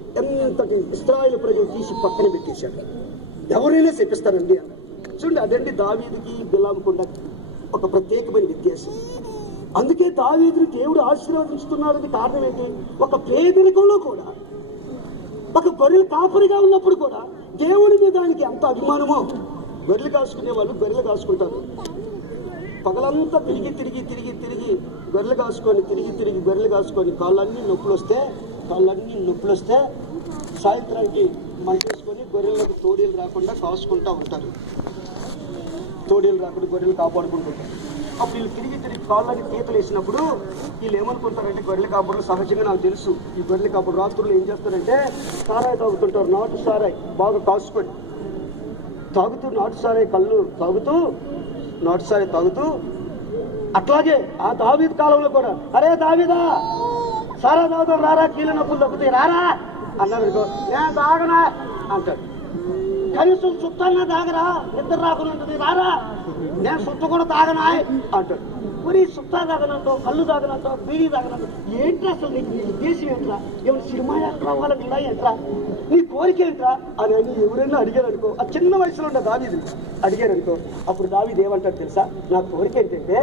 ఎంతటి ఇశ్రాయేలు ప్రజలు తీసి పక్కన పెట్టేశాడు. ఎవరైనా శపిస్తారండి అన్న. చూడండి, అదండి దావీదుకి బిలాముకున్న ఒక ప్రత్యేకమైన వ్యత్యాసం. అందుకే దావీదుని దేవుడు ఆశీర్వదించుతున్నాడని కారణం ఏంటి? ఒక పేదరికంలో కూడా, ఒక గొర్రెలు కాపరిగా ఉన్నప్పుడు కూడా దేవుని మీద ఆయనకి ఎంత అభిమానమో. గొర్రెలు కాసుకునే వాళ్ళు గొర్రెలు కాసుకుంటారు. పగలంతా తిరిగి గొర్రెలు కాసుకొని కాళ్ళన్నీ నొప్పులు వస్తే సాయంత్రానికి మంటేసుకొని గొర్రెలకు తోడీలు రాకుండా కాసుకుంటూ ఉంటారు. గొర్రెలు కాపాడుకుంటుంటారు. అప్పుడు వీళ్ళు తిరిగి కాళ్ళని తీతలు వేసినప్పుడు వీళ్ళు ఏమనుకుంటారంటే, గొర్రెల కాపురు సహజంగా నాకు తెలుసు, ఈ గొర్రెల కాపురు రాత్రులు ఏం చేస్తారంటే సారాయి తాగుతుంటారు. నాటు సారాయి బాగా కాసుకొని నాటు సారాయి తాగుతూ అట్లాగే ఆ దావీదు కాలంలో కూడా, అరే దావీదా సారా తాగుతాం రారా, కీళ్ళ నొప్పులు తగ్గుతాయి రారా అన్నారు. నేను తాగనా అంటాడు. కనీసం చుట్టాలన్నా తాగరా, నిద్ర రాకుండా ఉంటుంది రారా, నేను సుట్ట కూడా తాగనా అంటాడు. మరి సుట్టా తాగనంటావు, కళ్ళు తాగనంటావు, బీడీ తాగనంటావు, ఏంట్రా అసలు నీకు నీ ఉద్దేశం ఏంట్రా? ఏమైనా సినిమా రావాలని ఇలా ఏంట్రా, నీ కోరిక ఏంట్రా అని ఎవరైనా అడిగారు అనుకో, ఆ చిన్న వయసులో ఉన్న దావీదు అడిగారు అనుకో, అప్పుడు దావీదు ఏమంటాడు తెలుసా? నా కోరిక ఏంటంటే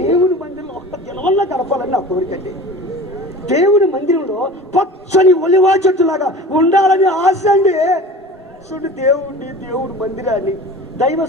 దేవుని మందిరంలో ఒక్క దినవల్ల గడపాలని నా కోరిక అండి. దేవుని మందిరంలో పచ్చని ఒలివా చెట్టులాగా ఉండాలని ఆశ అండి. చూడు, దేవుడి మందిరాన్ని దైవ